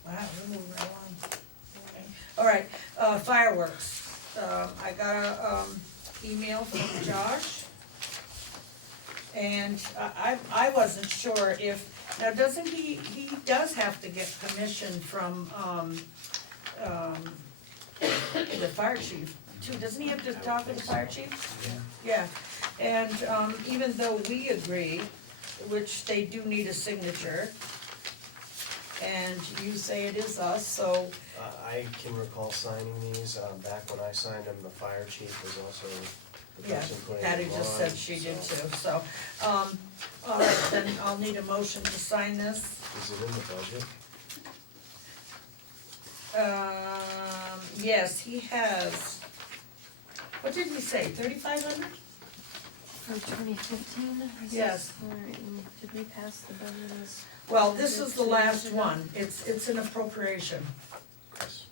wow, we're moving right along. Okay. All right, fireworks, I got a, email from Josh. And I wasn't sure if, now doesn't he does have to get permission from, the fire chief too, doesn't he have to talk with the fire chief? Yeah, and, even though we agree, which they do need a signature, and you say it is us, so, I can recall signing these, back when I signed them, the fire chief was also the yeah, person putting Patty them just on, said she did so- too, so, all right, then I'll need a motion to sign this. Is it in the budget? Yes, he has, what did we say, 3,500? For 2015? Yes. Alright, did we pass the budget? Well, this is the last one, it's an appropriation. Chris?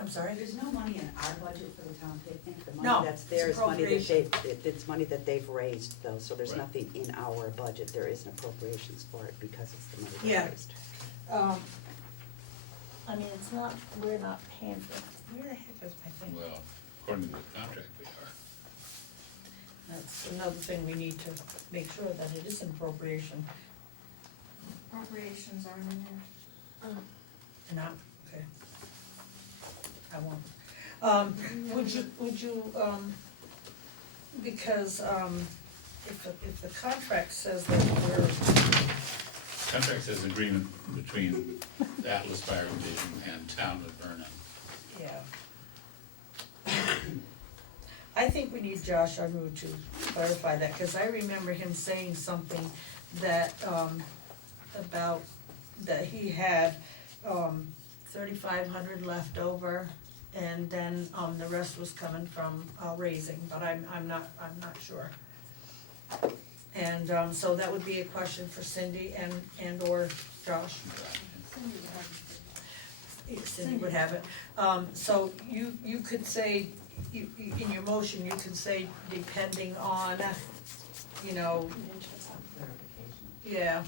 I'm sorry? There's no money in our budget for the town picnic, the No, money that's there it's is money that appropriation. it's money that they've raised though, so there's Right. nothing in our budget, there is an appropriations for it because it's the money Yeah. they raised. I mean, it's not, we're not paying for it, where the heck is my thing? Well, according to the contract, they are. That's another thing we need to make sure that it is an appropriation. Appropriations aren't in there. Not, okay. I won't. Would you, because, if the contract says that we're, Contract says agreement between the Atlas Fire Division and Town of Vernon. yeah. I think we need Josh Unruh to clarify that, cause I remember him saying something that, about, that he had, 3,500 left over, and then, the rest was coming from, raising, but I'm not sure. And, so that would be a question for Cindy and or Josh. Cindy would have it. So you could say, in your motion, you could say depending on, you know, yeah.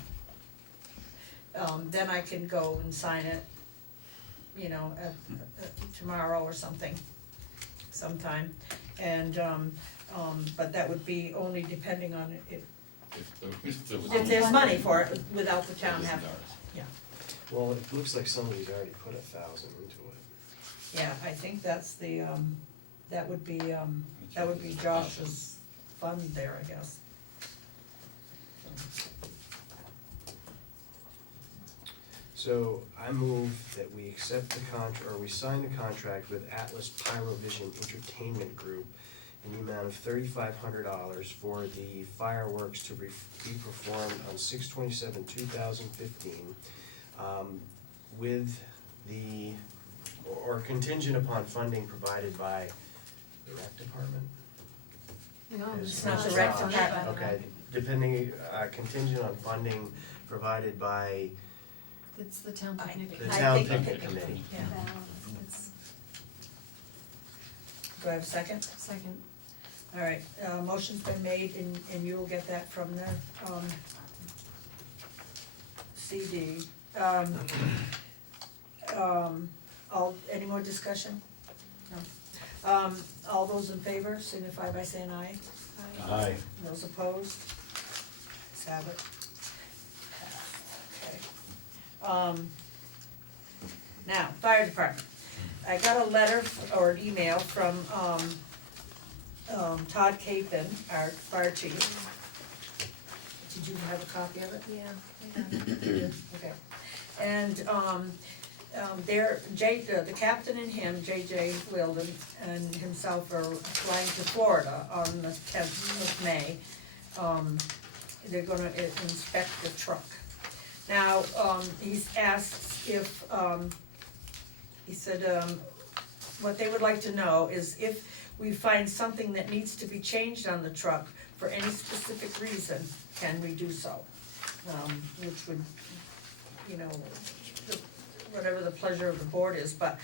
Then I can go and sign it, you know, tomorrow or something, sometime. And, but that would be only depending on if there's money for it, without the town having, yeah. Well, it looks like somebody's already put 1,000 into it. Yeah, I think that's the, that would be Josh's fund there, I guess. So I move that we accept the or we sign the contract with Atlas Pyrovision Entertainment Group in the amount of $3,500 for the fireworks to be performed on 6/27/2015, with the, or contingent upon funding provided by the rec department? No, It's not the rec department. Okay, depending, contingent on funding provided by It's the town picnic. the I town think- picnic committee. Yeah. It's Do I have a second? second. All right, motion's been made and you'll get that from the, CD. Any more discussion? No. All those in favor signify by saying aye. Aye. Those opposed? Let's have it. Okay. Now, fire department. I got a letter or an email from, Todd Capon, our fire chief. Did you have a copy of it? Yeah. Okay. And, the captain and him, JJ Wilden, and himself are flying to Florida on the 10th of May. They're gonna inspect the truck. Now, he's asked if, he said, what they would like to know is if we find something that needs to be changed on the truck for any specific reason, can we do so? Which would, you know, whatever the pleasure of the board is, but,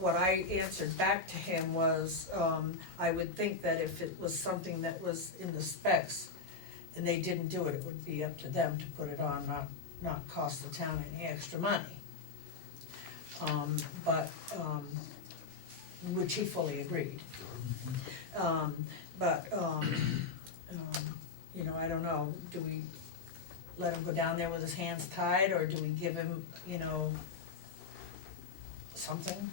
what I answered back to him was, I would think that if it was something that was in the specs and they didn't do it, it would be up to them to put it on, not cost the town any extra money. Which he fully agreed. You know, I don't know, do we let him go down there with his hands tied, or do we give him, you know, something?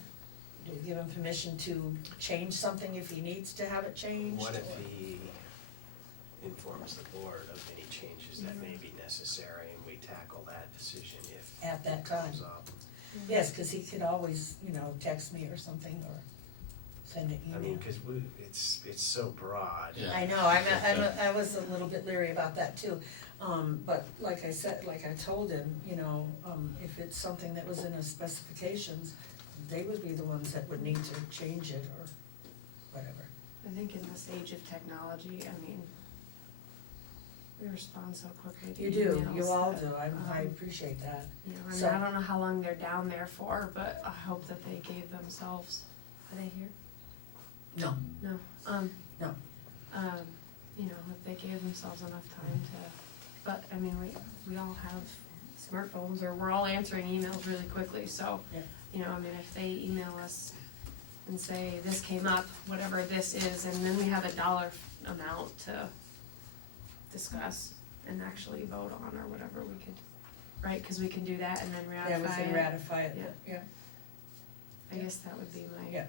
Do we give him permission to change something if he needs to have it changed? What if or- he informs the board of any changes that may be necessary and we tackle that decision if At that it time. comes up? Yes, cause he could always, you know, text me or something, or send an email. I mean, cause it's so broad. Yeah. I know, I was a little bit leery about that too, but like I said, like I told him, you know, if it's something that was in his specifications, they would be the ones that would need to change it or whatever. I think in this age of technology, I mean, we respond so quickly to You do, you emails all that, do, I appreciate that. You know, I So- mean, I don't know how long they're down there for, but I hope that they gave themselves, are they here? No. No, No. you know, if they gave themselves enough time to, but, I mean, we all have smartphones, or we're all answering emails really quickly, so, Yeah. you know, I mean, if they email us and say, this came up, whatever this is, and then we have a dollar amount to discuss and actually vote on, or whatever we could, right, cause we can do that and then Yeah, we ratify can it. ratify it, Yeah. yeah, I guess that would be my, yeah.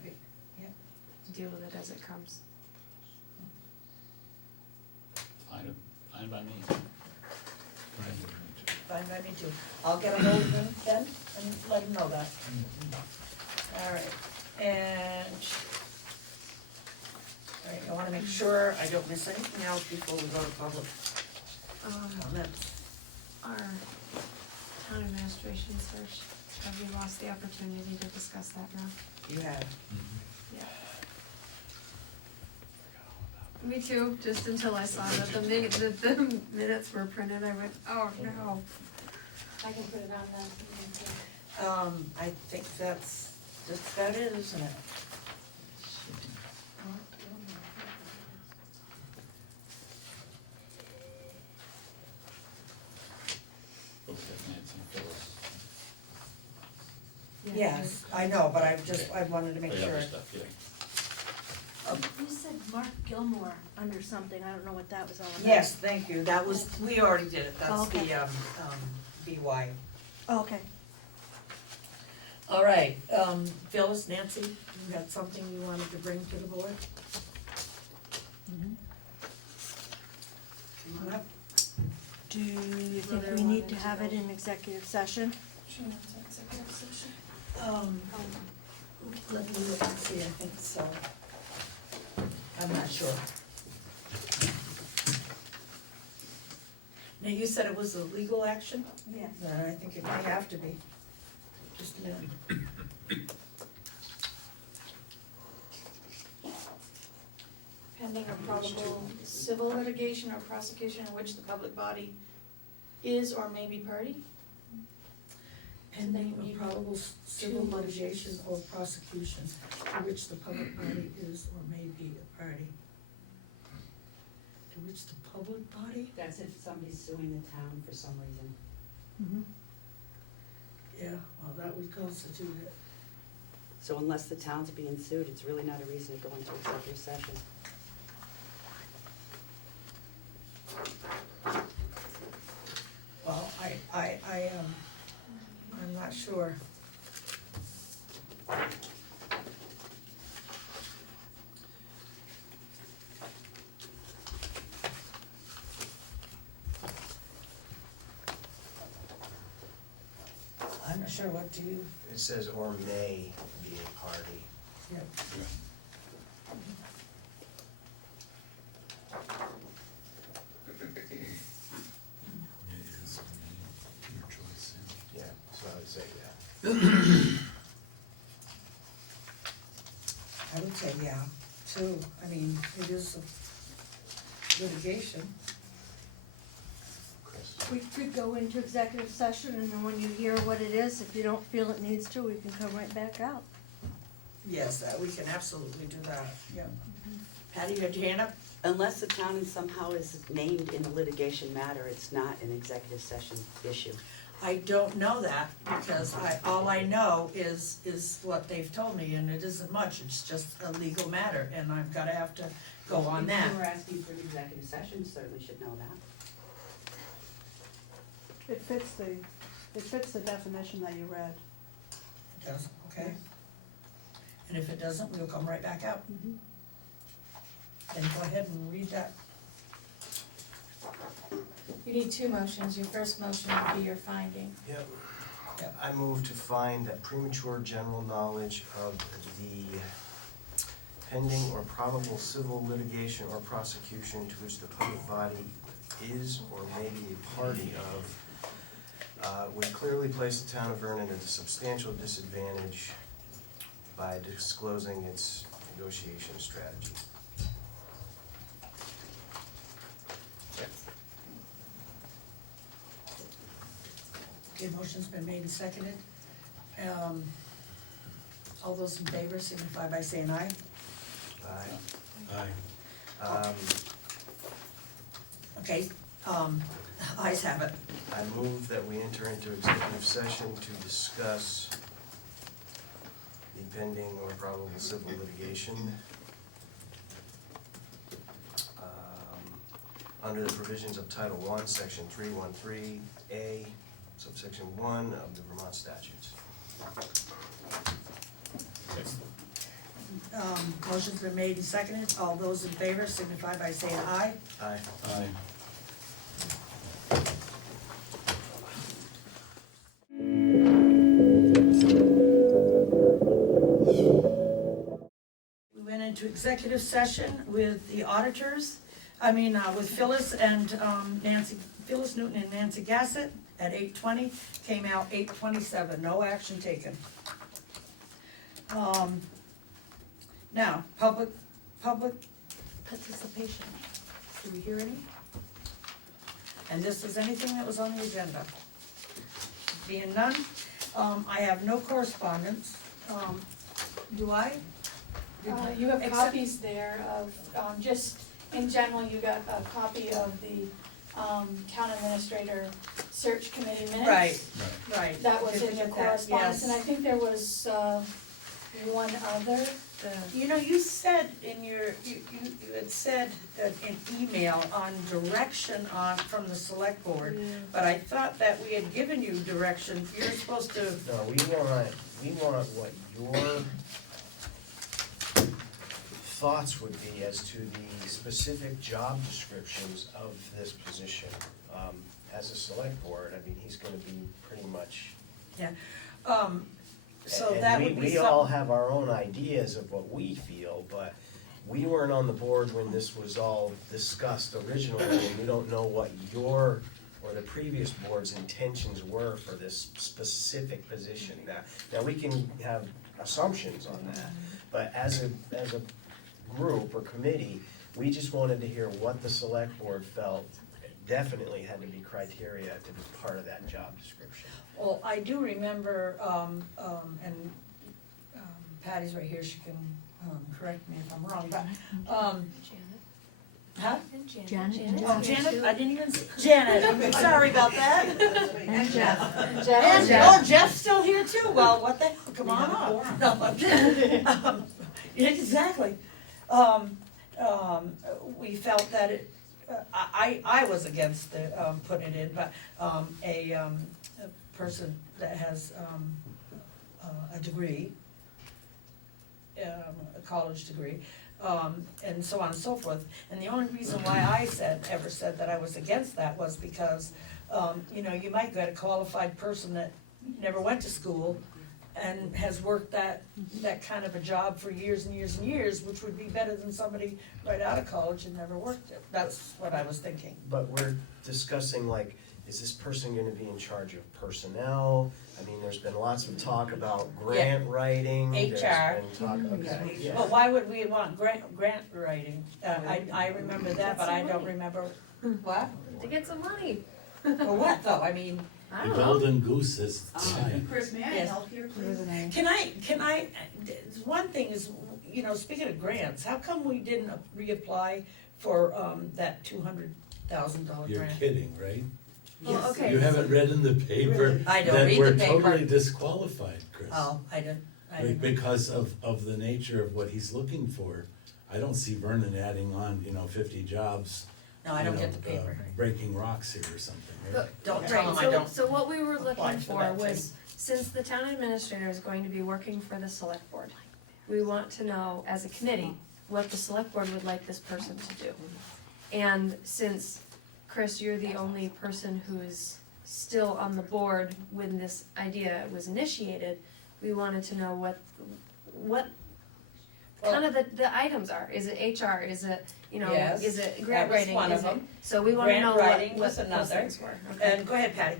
deal with it as it comes. Fine by me. Fine by me too. I'll get a hold of him then and let him know that. All right, and, all right, I wanna make sure I don't miss anything else before we go to public comments. Our town administration search, have we lost the opportunity to discuss that now? You have. Yeah. Me too, just until I saw that the minutes were printed, I went, oh no. I can put it on the, I think that's just about it, isn't it? Okay, Nancy, Phyllis. Yes, I know, but I wanted to make The sure. other stuff, yeah. You said Mark Gilmore under something, I don't know what that was all about. Yes, thank you, that was, we already did it, that's Okay. the, BY. Oh, okay. All right, Phyllis, Nancy, you got something you wanted to bring to the board? Come on up. Do you think we need to have it in executive session? sure, that's executive session. Let me look and see, I think so. I'm not sure. Now, you said it was a legal action? Yeah. Then I think it may have to be. Just a minute. Pending or probable civil litigation or prosecution in which the public body is or may be party? Pending or probable civil litigation or prosecution to which the public body is or may be a party. To which the public body? That's if somebody's suing the town for some reason. Mm-hmm. Yeah, well, that would constitute it. So unless the town's being sued, it's really not a reason to go into executive session. Well, I'm not sure. I'm not sure, what do you, It says or may be a party. yeah, Your choice. Yeah, so I would say, yeah. I would say yeah, too. I mean, it is a litigation. Chris? We could go into executive session, and then when you hear what it is, if you don't feel it needs to, we can come right back out. Yes, we can absolutely do that, yeah. Patty, you had your hand up? Unless the town somehow is named in a litigation matter, it's not an executive session issue. I don't know that, because all I know is what they've told me, and it isn't much, it's just a legal matter, and I've gotta have to go on that. If you were asking for an executive session, you certainly should know that. It fits the definition that you read. It does, okay? And if it doesn't, we'll come right back out. Then go ahead and read that. You need two motions. Your first motion would be your finding. Yep. Yep. I move to find that premature general knowledge of the pending or probable civil litigation or prosecution to which the public body is or may be a party of would clearly place the town of Vernon at a substantial disadvantage by disclosing its negotiation strategy. Okay, motion's been made and seconded. All those in favor signify by saying aye. Aye. Aye. Okay, ayes have it. I move that we enter into executive session to discuss the pending or probable civil litigation. Under the provisions of Title I, Section 313A, subsection 1 of the Vermont statutes. Motion's been made and seconded. All those in favor signify by saying aye. Aye. Aye. We went into executive session with the auditors, with Phyllis and Phyllis Newton and Nancy Gassett at 8:20, came out 8:27, no action taken. Now, public participation, do we hear any? And this is anything that was on the agenda. Being none, I have no correspondence, do I? You have Except- copies there of, just in general, you got a copy of the town administrator search committee minutes. Right, Right. right. That was Did in we your get that? correspondence, Yes. and I think there was one other. You know, you said in your, you had said an email on direction from the select board, but I thought that we had given you direction, you're supposed to, No, we want what your thoughts would be as to the specific job descriptions of this position. As a select board, I mean, he's gonna be pretty much. so and that would be we all something. have our own ideas of what we feel, but we weren't on the board when this was all discussed originally, and we don't know what your or the previous board's intentions were for this specific position. Now we can have assumptions on that, but as a group or committee, we just wanted to hear what the select board felt definitely had to be criteria to be part of that job description. Well, I do remember, and Patty's right here, she can correct me if I'm wrong, but, huh? Janet. Oh, Janet, I didn't even see Janet, I'm sorry about that. And Jeff. And, oh, Jeff's still here too, well, what the hell, come on up. No, I'm kidding. Exactly. We felt that it, I was against the, putting it in, but, a person that has, a degree, a college degree, and so on and so forth. And the only reason why I ever said that I was against that was because, you might get a qualified person that never went to school and has worked that kind of a job for years and years and years, which would be better than somebody right out of college and never worked it. That's what I was thinking. But we're discussing like, is this person gonna be in charge of personnel? I mean, there's been lots of talk about grant writing. There's HR. been talk, okay, yeah. Well, why would we want grant writing? I remember that, but I don't remember, what? To get some money. For what though? I mean, I The don't know. golden goose is tonight. Chris, may I Yes. help here, please? can I, one thing is, speaking of grants, how come we didn't reapply for, that $200,000 You're grant? kidding, right? Well, okay. You haven't read in the paper I don't that read we're the paper. totally disqualified, Chris. Oh, I didn't. Because of the nature of what he's looking for. I don't see Vernon adding on, 50 jobs. No, I don't get the paper. Breaking rocks here or something, right? Don't tell Right, them I so, don't. so what we were apply looking for for that was, since the town administrator is going to be working for the select board, we want to know, as a committee, what the select board would like this person to do. And since, Chris, you're the only person who's still on the board when this idea was initiated, we wanted to know what kind of the items are. Is it HR, is it, Yes, is it that grant was writing, one is of it? them. So we wanna Grant know writing what was those another. things were, okay. And go ahead, Patty.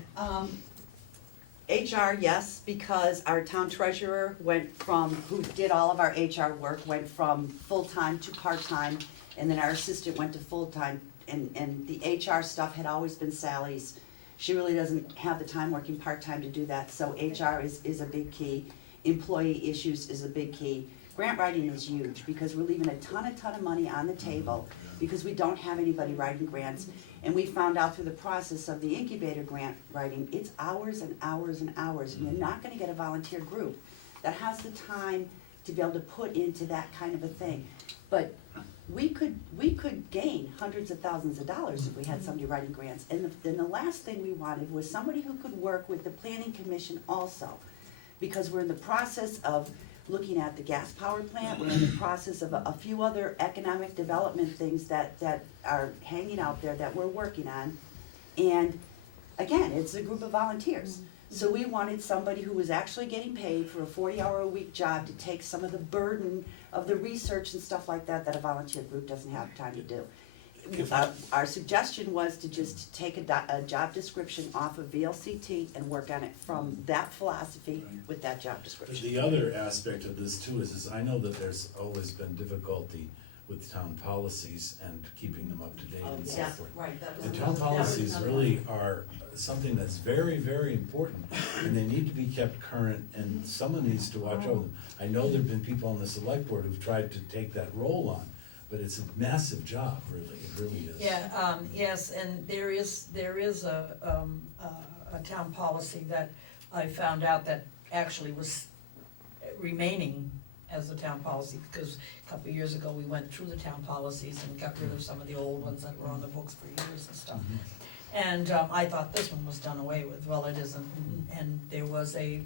HR, yes, because our town treasurer who did all of our HR work, went from full-time to part-time, and then our assistant went to full-time, and the HR stuff had always been Sally's. She really doesn't have the time working part-time to do that, so HR is a big key. Employee issues is a big key. Grant writing is huge, because we're leaving a ton of money on the table, because we don't have anybody writing grants. And we found out through the process of the incubator grant writing, it's hours and hours and hours, and you're not gonna get a volunteer group that has the time to be able to put into that kind of a thing. But we could gain hundreds of thousands of dollars if we had somebody writing grants. And the last thing we wanted was somebody who could work with the planning commission also. Because we're in the process of looking at the gas power plant, we're in the process of a few other economic development things that are hanging out there that we're working on. And again, it's a group of volunteers. So we wanted somebody who was actually getting paid for a 40-hour-a-week job to take some of the burden of the research and stuff like that a volunteer group doesn't have time to do. Our suggestion was to just take a job description off of VLCT and work on it from that philosophy with that job description. The other aspect of this too is I know that there's always been difficulty with town policies and keeping them up to date and so forth. Right, that The was town another- policies really are something that's very, very important, and they need to be kept current, and someone needs to watch over them. I know there've been people on the select board who've tried to take that role on, but it's a massive job, really, it really is. Yeah, yes, and there is a town policy that I found out that actually was remaining as a town policy, because a couple of years ago, we went through the town policies and got rid of some of the old ones that were on the books for years and stuff. And I thought this one was done away with. Well, it isn't, and there was a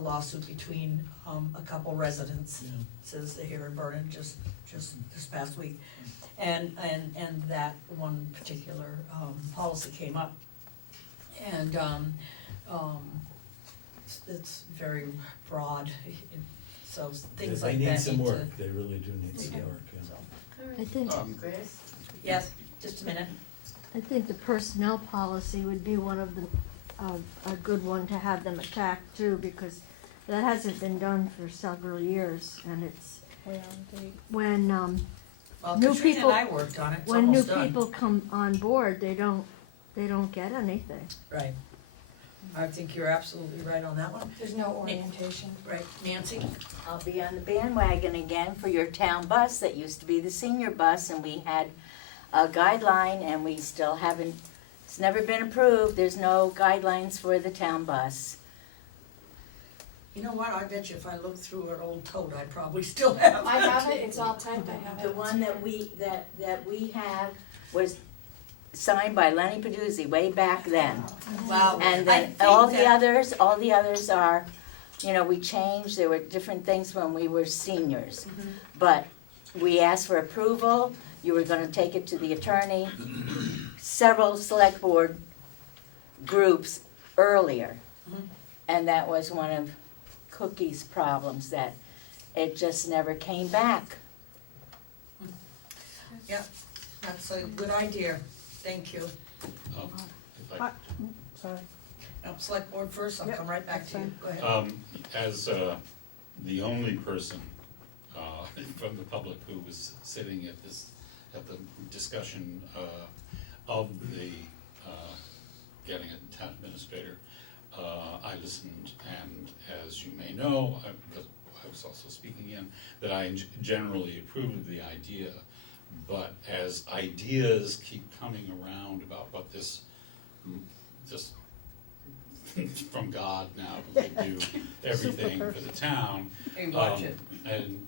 lawsuit between a couple residents, says here in Vernon, just this past week. And that one particular policy came up. And it's very broad, so things like that They need some to- work, they really do need some work, yeah. so. I think, Chris? Yes, just a minute. I think the personnel policy would be one of the, a good one to have them attack too, because that hasn't been done for several years, and it's, when, Well, New Katrina people- and I worked on it, it's when new almost done. people come on board, they don't get anything. Right. I think you're absolutely right on that one. There's no orientation. Right, Nancy? I'll be on the bandwagon again for your town bus that used to be the senior bus, and we had a guideline, and we still haven't, it's never been approved, there's no guidelines for the town bus. You know what, I bet you if I looked through an old tote, I'd probably still have it. I have it, it's all typed, I have it. The one that we have was signed by Lenny Peduzzi way back then. Wow. And I then think all the that- others are, you know, we changed, there were different things when we were seniors. But we asked for approval, you were gonna take it to the attorney, several select board groups earlier. And that was one of Cookie's problems, that it just never came back. Yeah, that's a good idea, thank you. If I Sorry. Now, select board first, I'll Yep, come right back that's to you, fine. go ahead. As the only person from the public who was sitting at the discussion of the getting a town administrator, I listened, and as you may know, because I was also speaking in, that I generally approve of the idea, but as ideas keep coming around about what this, just from God now, who can do everything for the town. Hey, watch it. And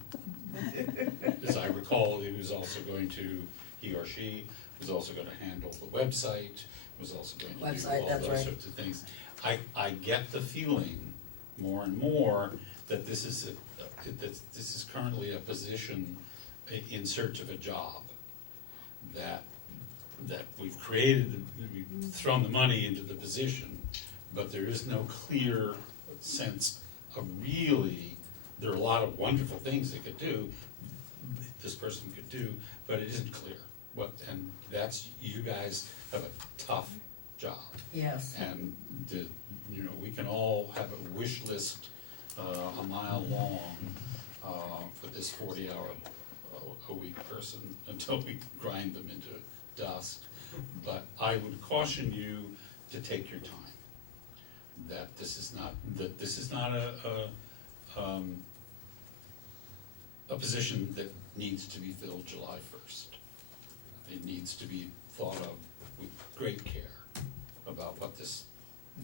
as I recall, he was also going to, he or she was also gonna handle the website, was also going to do Website, all that's those right. sorts of things. I get the feeling more and more that this is currently a position in search of a job. That we've created, we've thrown the money into the position, but there is no clear sense of really, there are a lot of wonderful things they could do, this person could do, but it isn't clear what, and that's, you guys have a tough job. Yes. And we can all have a wish list a mile long for this 40-hour a week person until we grind them into dust. But I would caution you to take your time. That this is not a position that needs to be filled July 1st. It needs to be thought of with great care about what this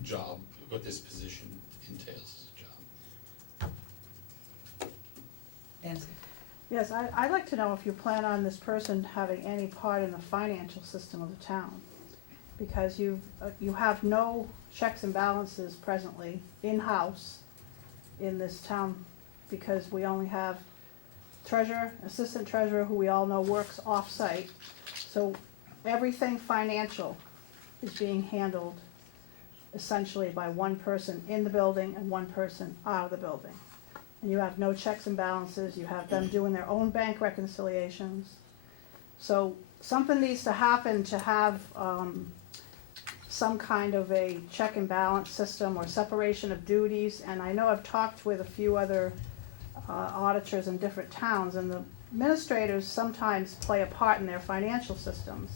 job, what this position entails as a job. Nancy? Yes, I'd like to know if you plan on this person having any part in the financial system of the town. Because you have no checks and balances presently in-house in this town, because we only have treasurer, assistant treasurer, who we all know works off-site. So everything financial is being handled essentially by one person in the building and one person out of the building. And you have no checks and balances, you have them doing their own bank reconciliations. So something needs to happen to have some kind of a check and balance system or separation of duties. And I know I've talked with a few other auditors in different towns, and the administrators sometimes play a part in their financial systems.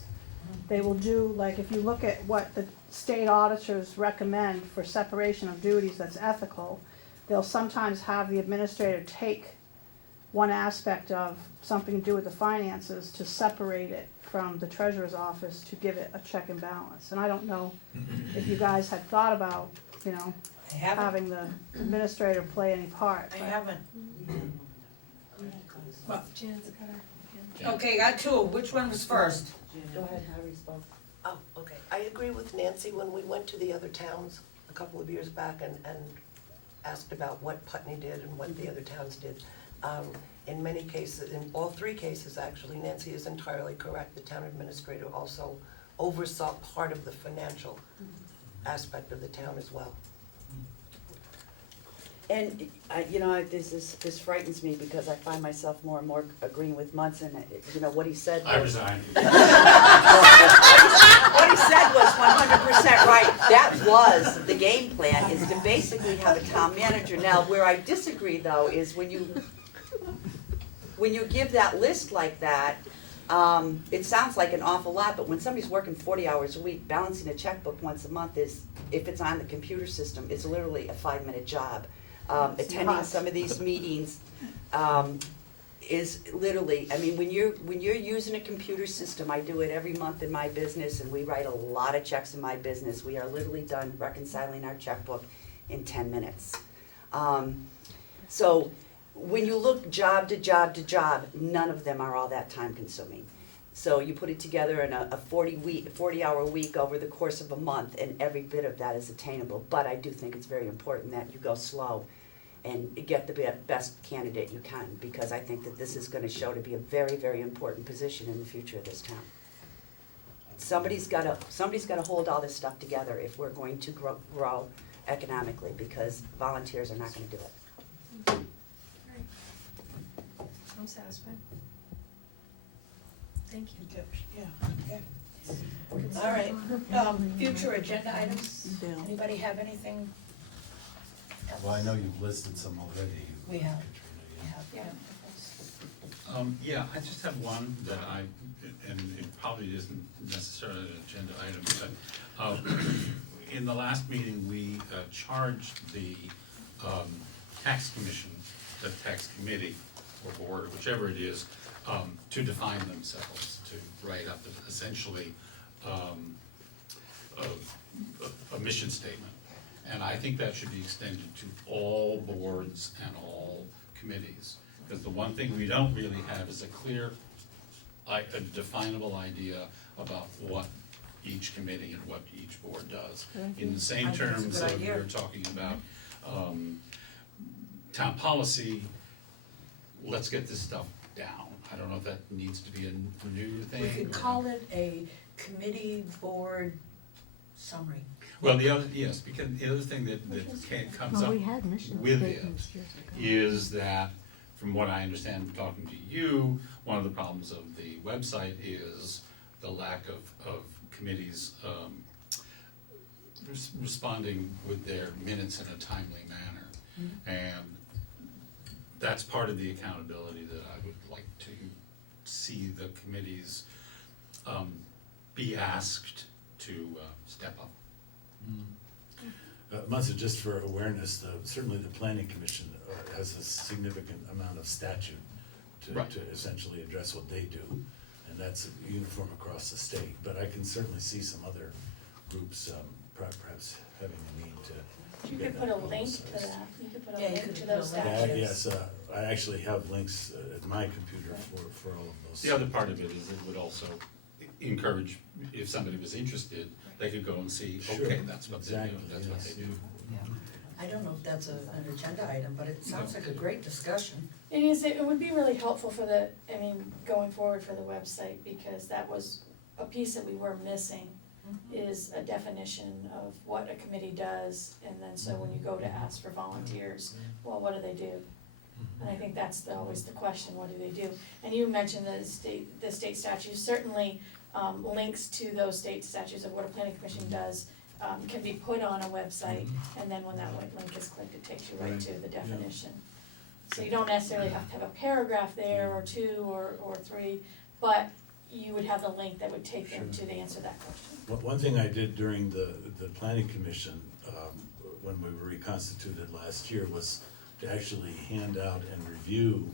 They will do, like, if you look at what the state auditors recommend for separation of duties that's ethical, they'll sometimes have the administrator take one aspect of something to do with the finances to separate it from the treasurer's office to give it a check and balance. And I don't know if you guys had thought about, you know, I haven't, having the administrator play any part. I but- haven't. Well, Jan's got her. okay, got two, which one was first? Go ahead, Harry spoke. Oh, okay. I agree with Nancy. When we went to the other towns a couple of years back and asked about what Putney did and what the other towns did, in many cases, in all three cases actually, Nancy is entirely correct. The town administrator also oversaw part of the financial aspect of the town as well. And, this frightens me because I find myself more and more agreeing with Munson, what he said. I resign. What he said was 100% right. That was the game plan, is to basically have a town manager. Now, where I disagree though is when you give that list like that, it sounds like an awful lot, but when somebody's working 40 hours a week, balancing a checkbook once a month is, if it's on the computer system, it's literally a 5-minute job. Attending some of these meetings is literally, I mean, when you're using a computer system, I do it every month in my business, and we write a lot of checks in my business. We are literally done reconciling our checkbook in 10 minutes. So when you look job to job to job, none of them are all that time consuming. So you put it together in a 40-hour week over the course of a month, and every bit of that is attainable. But I do think it's very important that you go slow and get the best candidate you can, because I think that this is going to show to be a very, very important position in the future of this town. Somebody's got to hold all this stuff together if we're going to grow economically, because volunteers are not going to do it. I'm satisfied. Thank you. Yeah, okay. All right, future agenda items, anybody have anything else? Well, I know you've listed some already. We have. Yeah. Yeah, I just have one that and it probably isn't necessarily an agenda item, but in the last meeting, we charged the tax commission, the tax committee, or board, or whichever it is, to define themselves, to write up essentially a mission statement. And I think that should be extended to all boards and all committees. Because the one thing we don't really have is a clear, a definable idea about what each committee and what each board does. In the same I think it's a terms good of, idea. you're talking about town policy, let's get this stuff down. I don't know if that needs to be a new thing. We could call it a committee board summary. Well, yes, because the other thing that comes up with it is that, from what I understand from talking to you, one of the problems of the website is the lack of committees responding with their minutes in a timely manner. And that's part of the accountability that I would like to see the committees be asked to step up. Munson, just for awareness, certainly the planning commission has a significant amount of statute Right. to essentially address what they do, and that's uniform across the state. But I can certainly see some other groups perhaps having a need to You get could put that a link to publicized. that, you could put a Yeah, you link could to put a those link. Yeah, statutes. yes, I actually have links at my computer for all of those. The other part of it is it would also encourage, if somebody was interested, they could go and see, Sure, okay, that's what they do, exactly, that's what yes. they do. I don't know if that's an agenda item, but it sounds like a great discussion. It is, it would be really helpful for the, I mean, going forward for the website, because that was a piece that we were missing, is a definition of what a committee does, and then so when you go to ask for volunteers, well, what do they do? And I think that's always the question, what do they do? And you mentioned the state statutes, certainly, links to those state statutes of what a planning commission does, can be put on a website, and then when that link is clicked, it takes you right to the definition. So you don't necessarily have to have a paragraph there, or two, or three, but you would have the link that would take them to answer that question. One thing I did during the planning commission, when we were reconstituted last year, was to actually hand out and review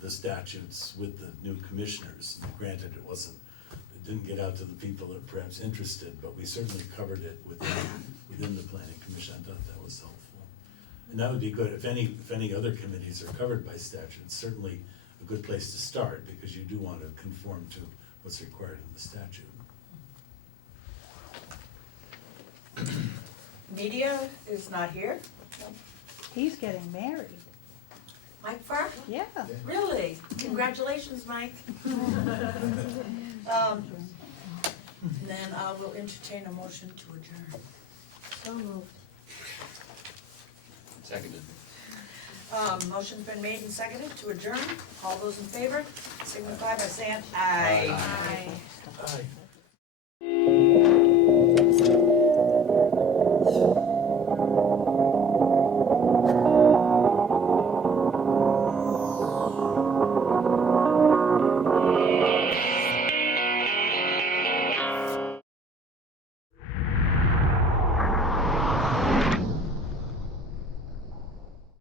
the statutes with the new commissioners. Granted, it didn't get out to the people that are perhaps interested, but we certainly covered it within the planning commission. I thought that was helpful. And that would be good, if any other committees are covered by statute, it's certainly a good place to start, because you do want to conform to what's required in the statute. Media is not here. He's getting married. Mike Farr? Yeah. Really? Congratulations, Mike. Then I will entertain a motion to adjourn. So moved. Seconded. Motion's been made and seconded to adjourn. All those in favor, signify by saying aye. Aye. Aye.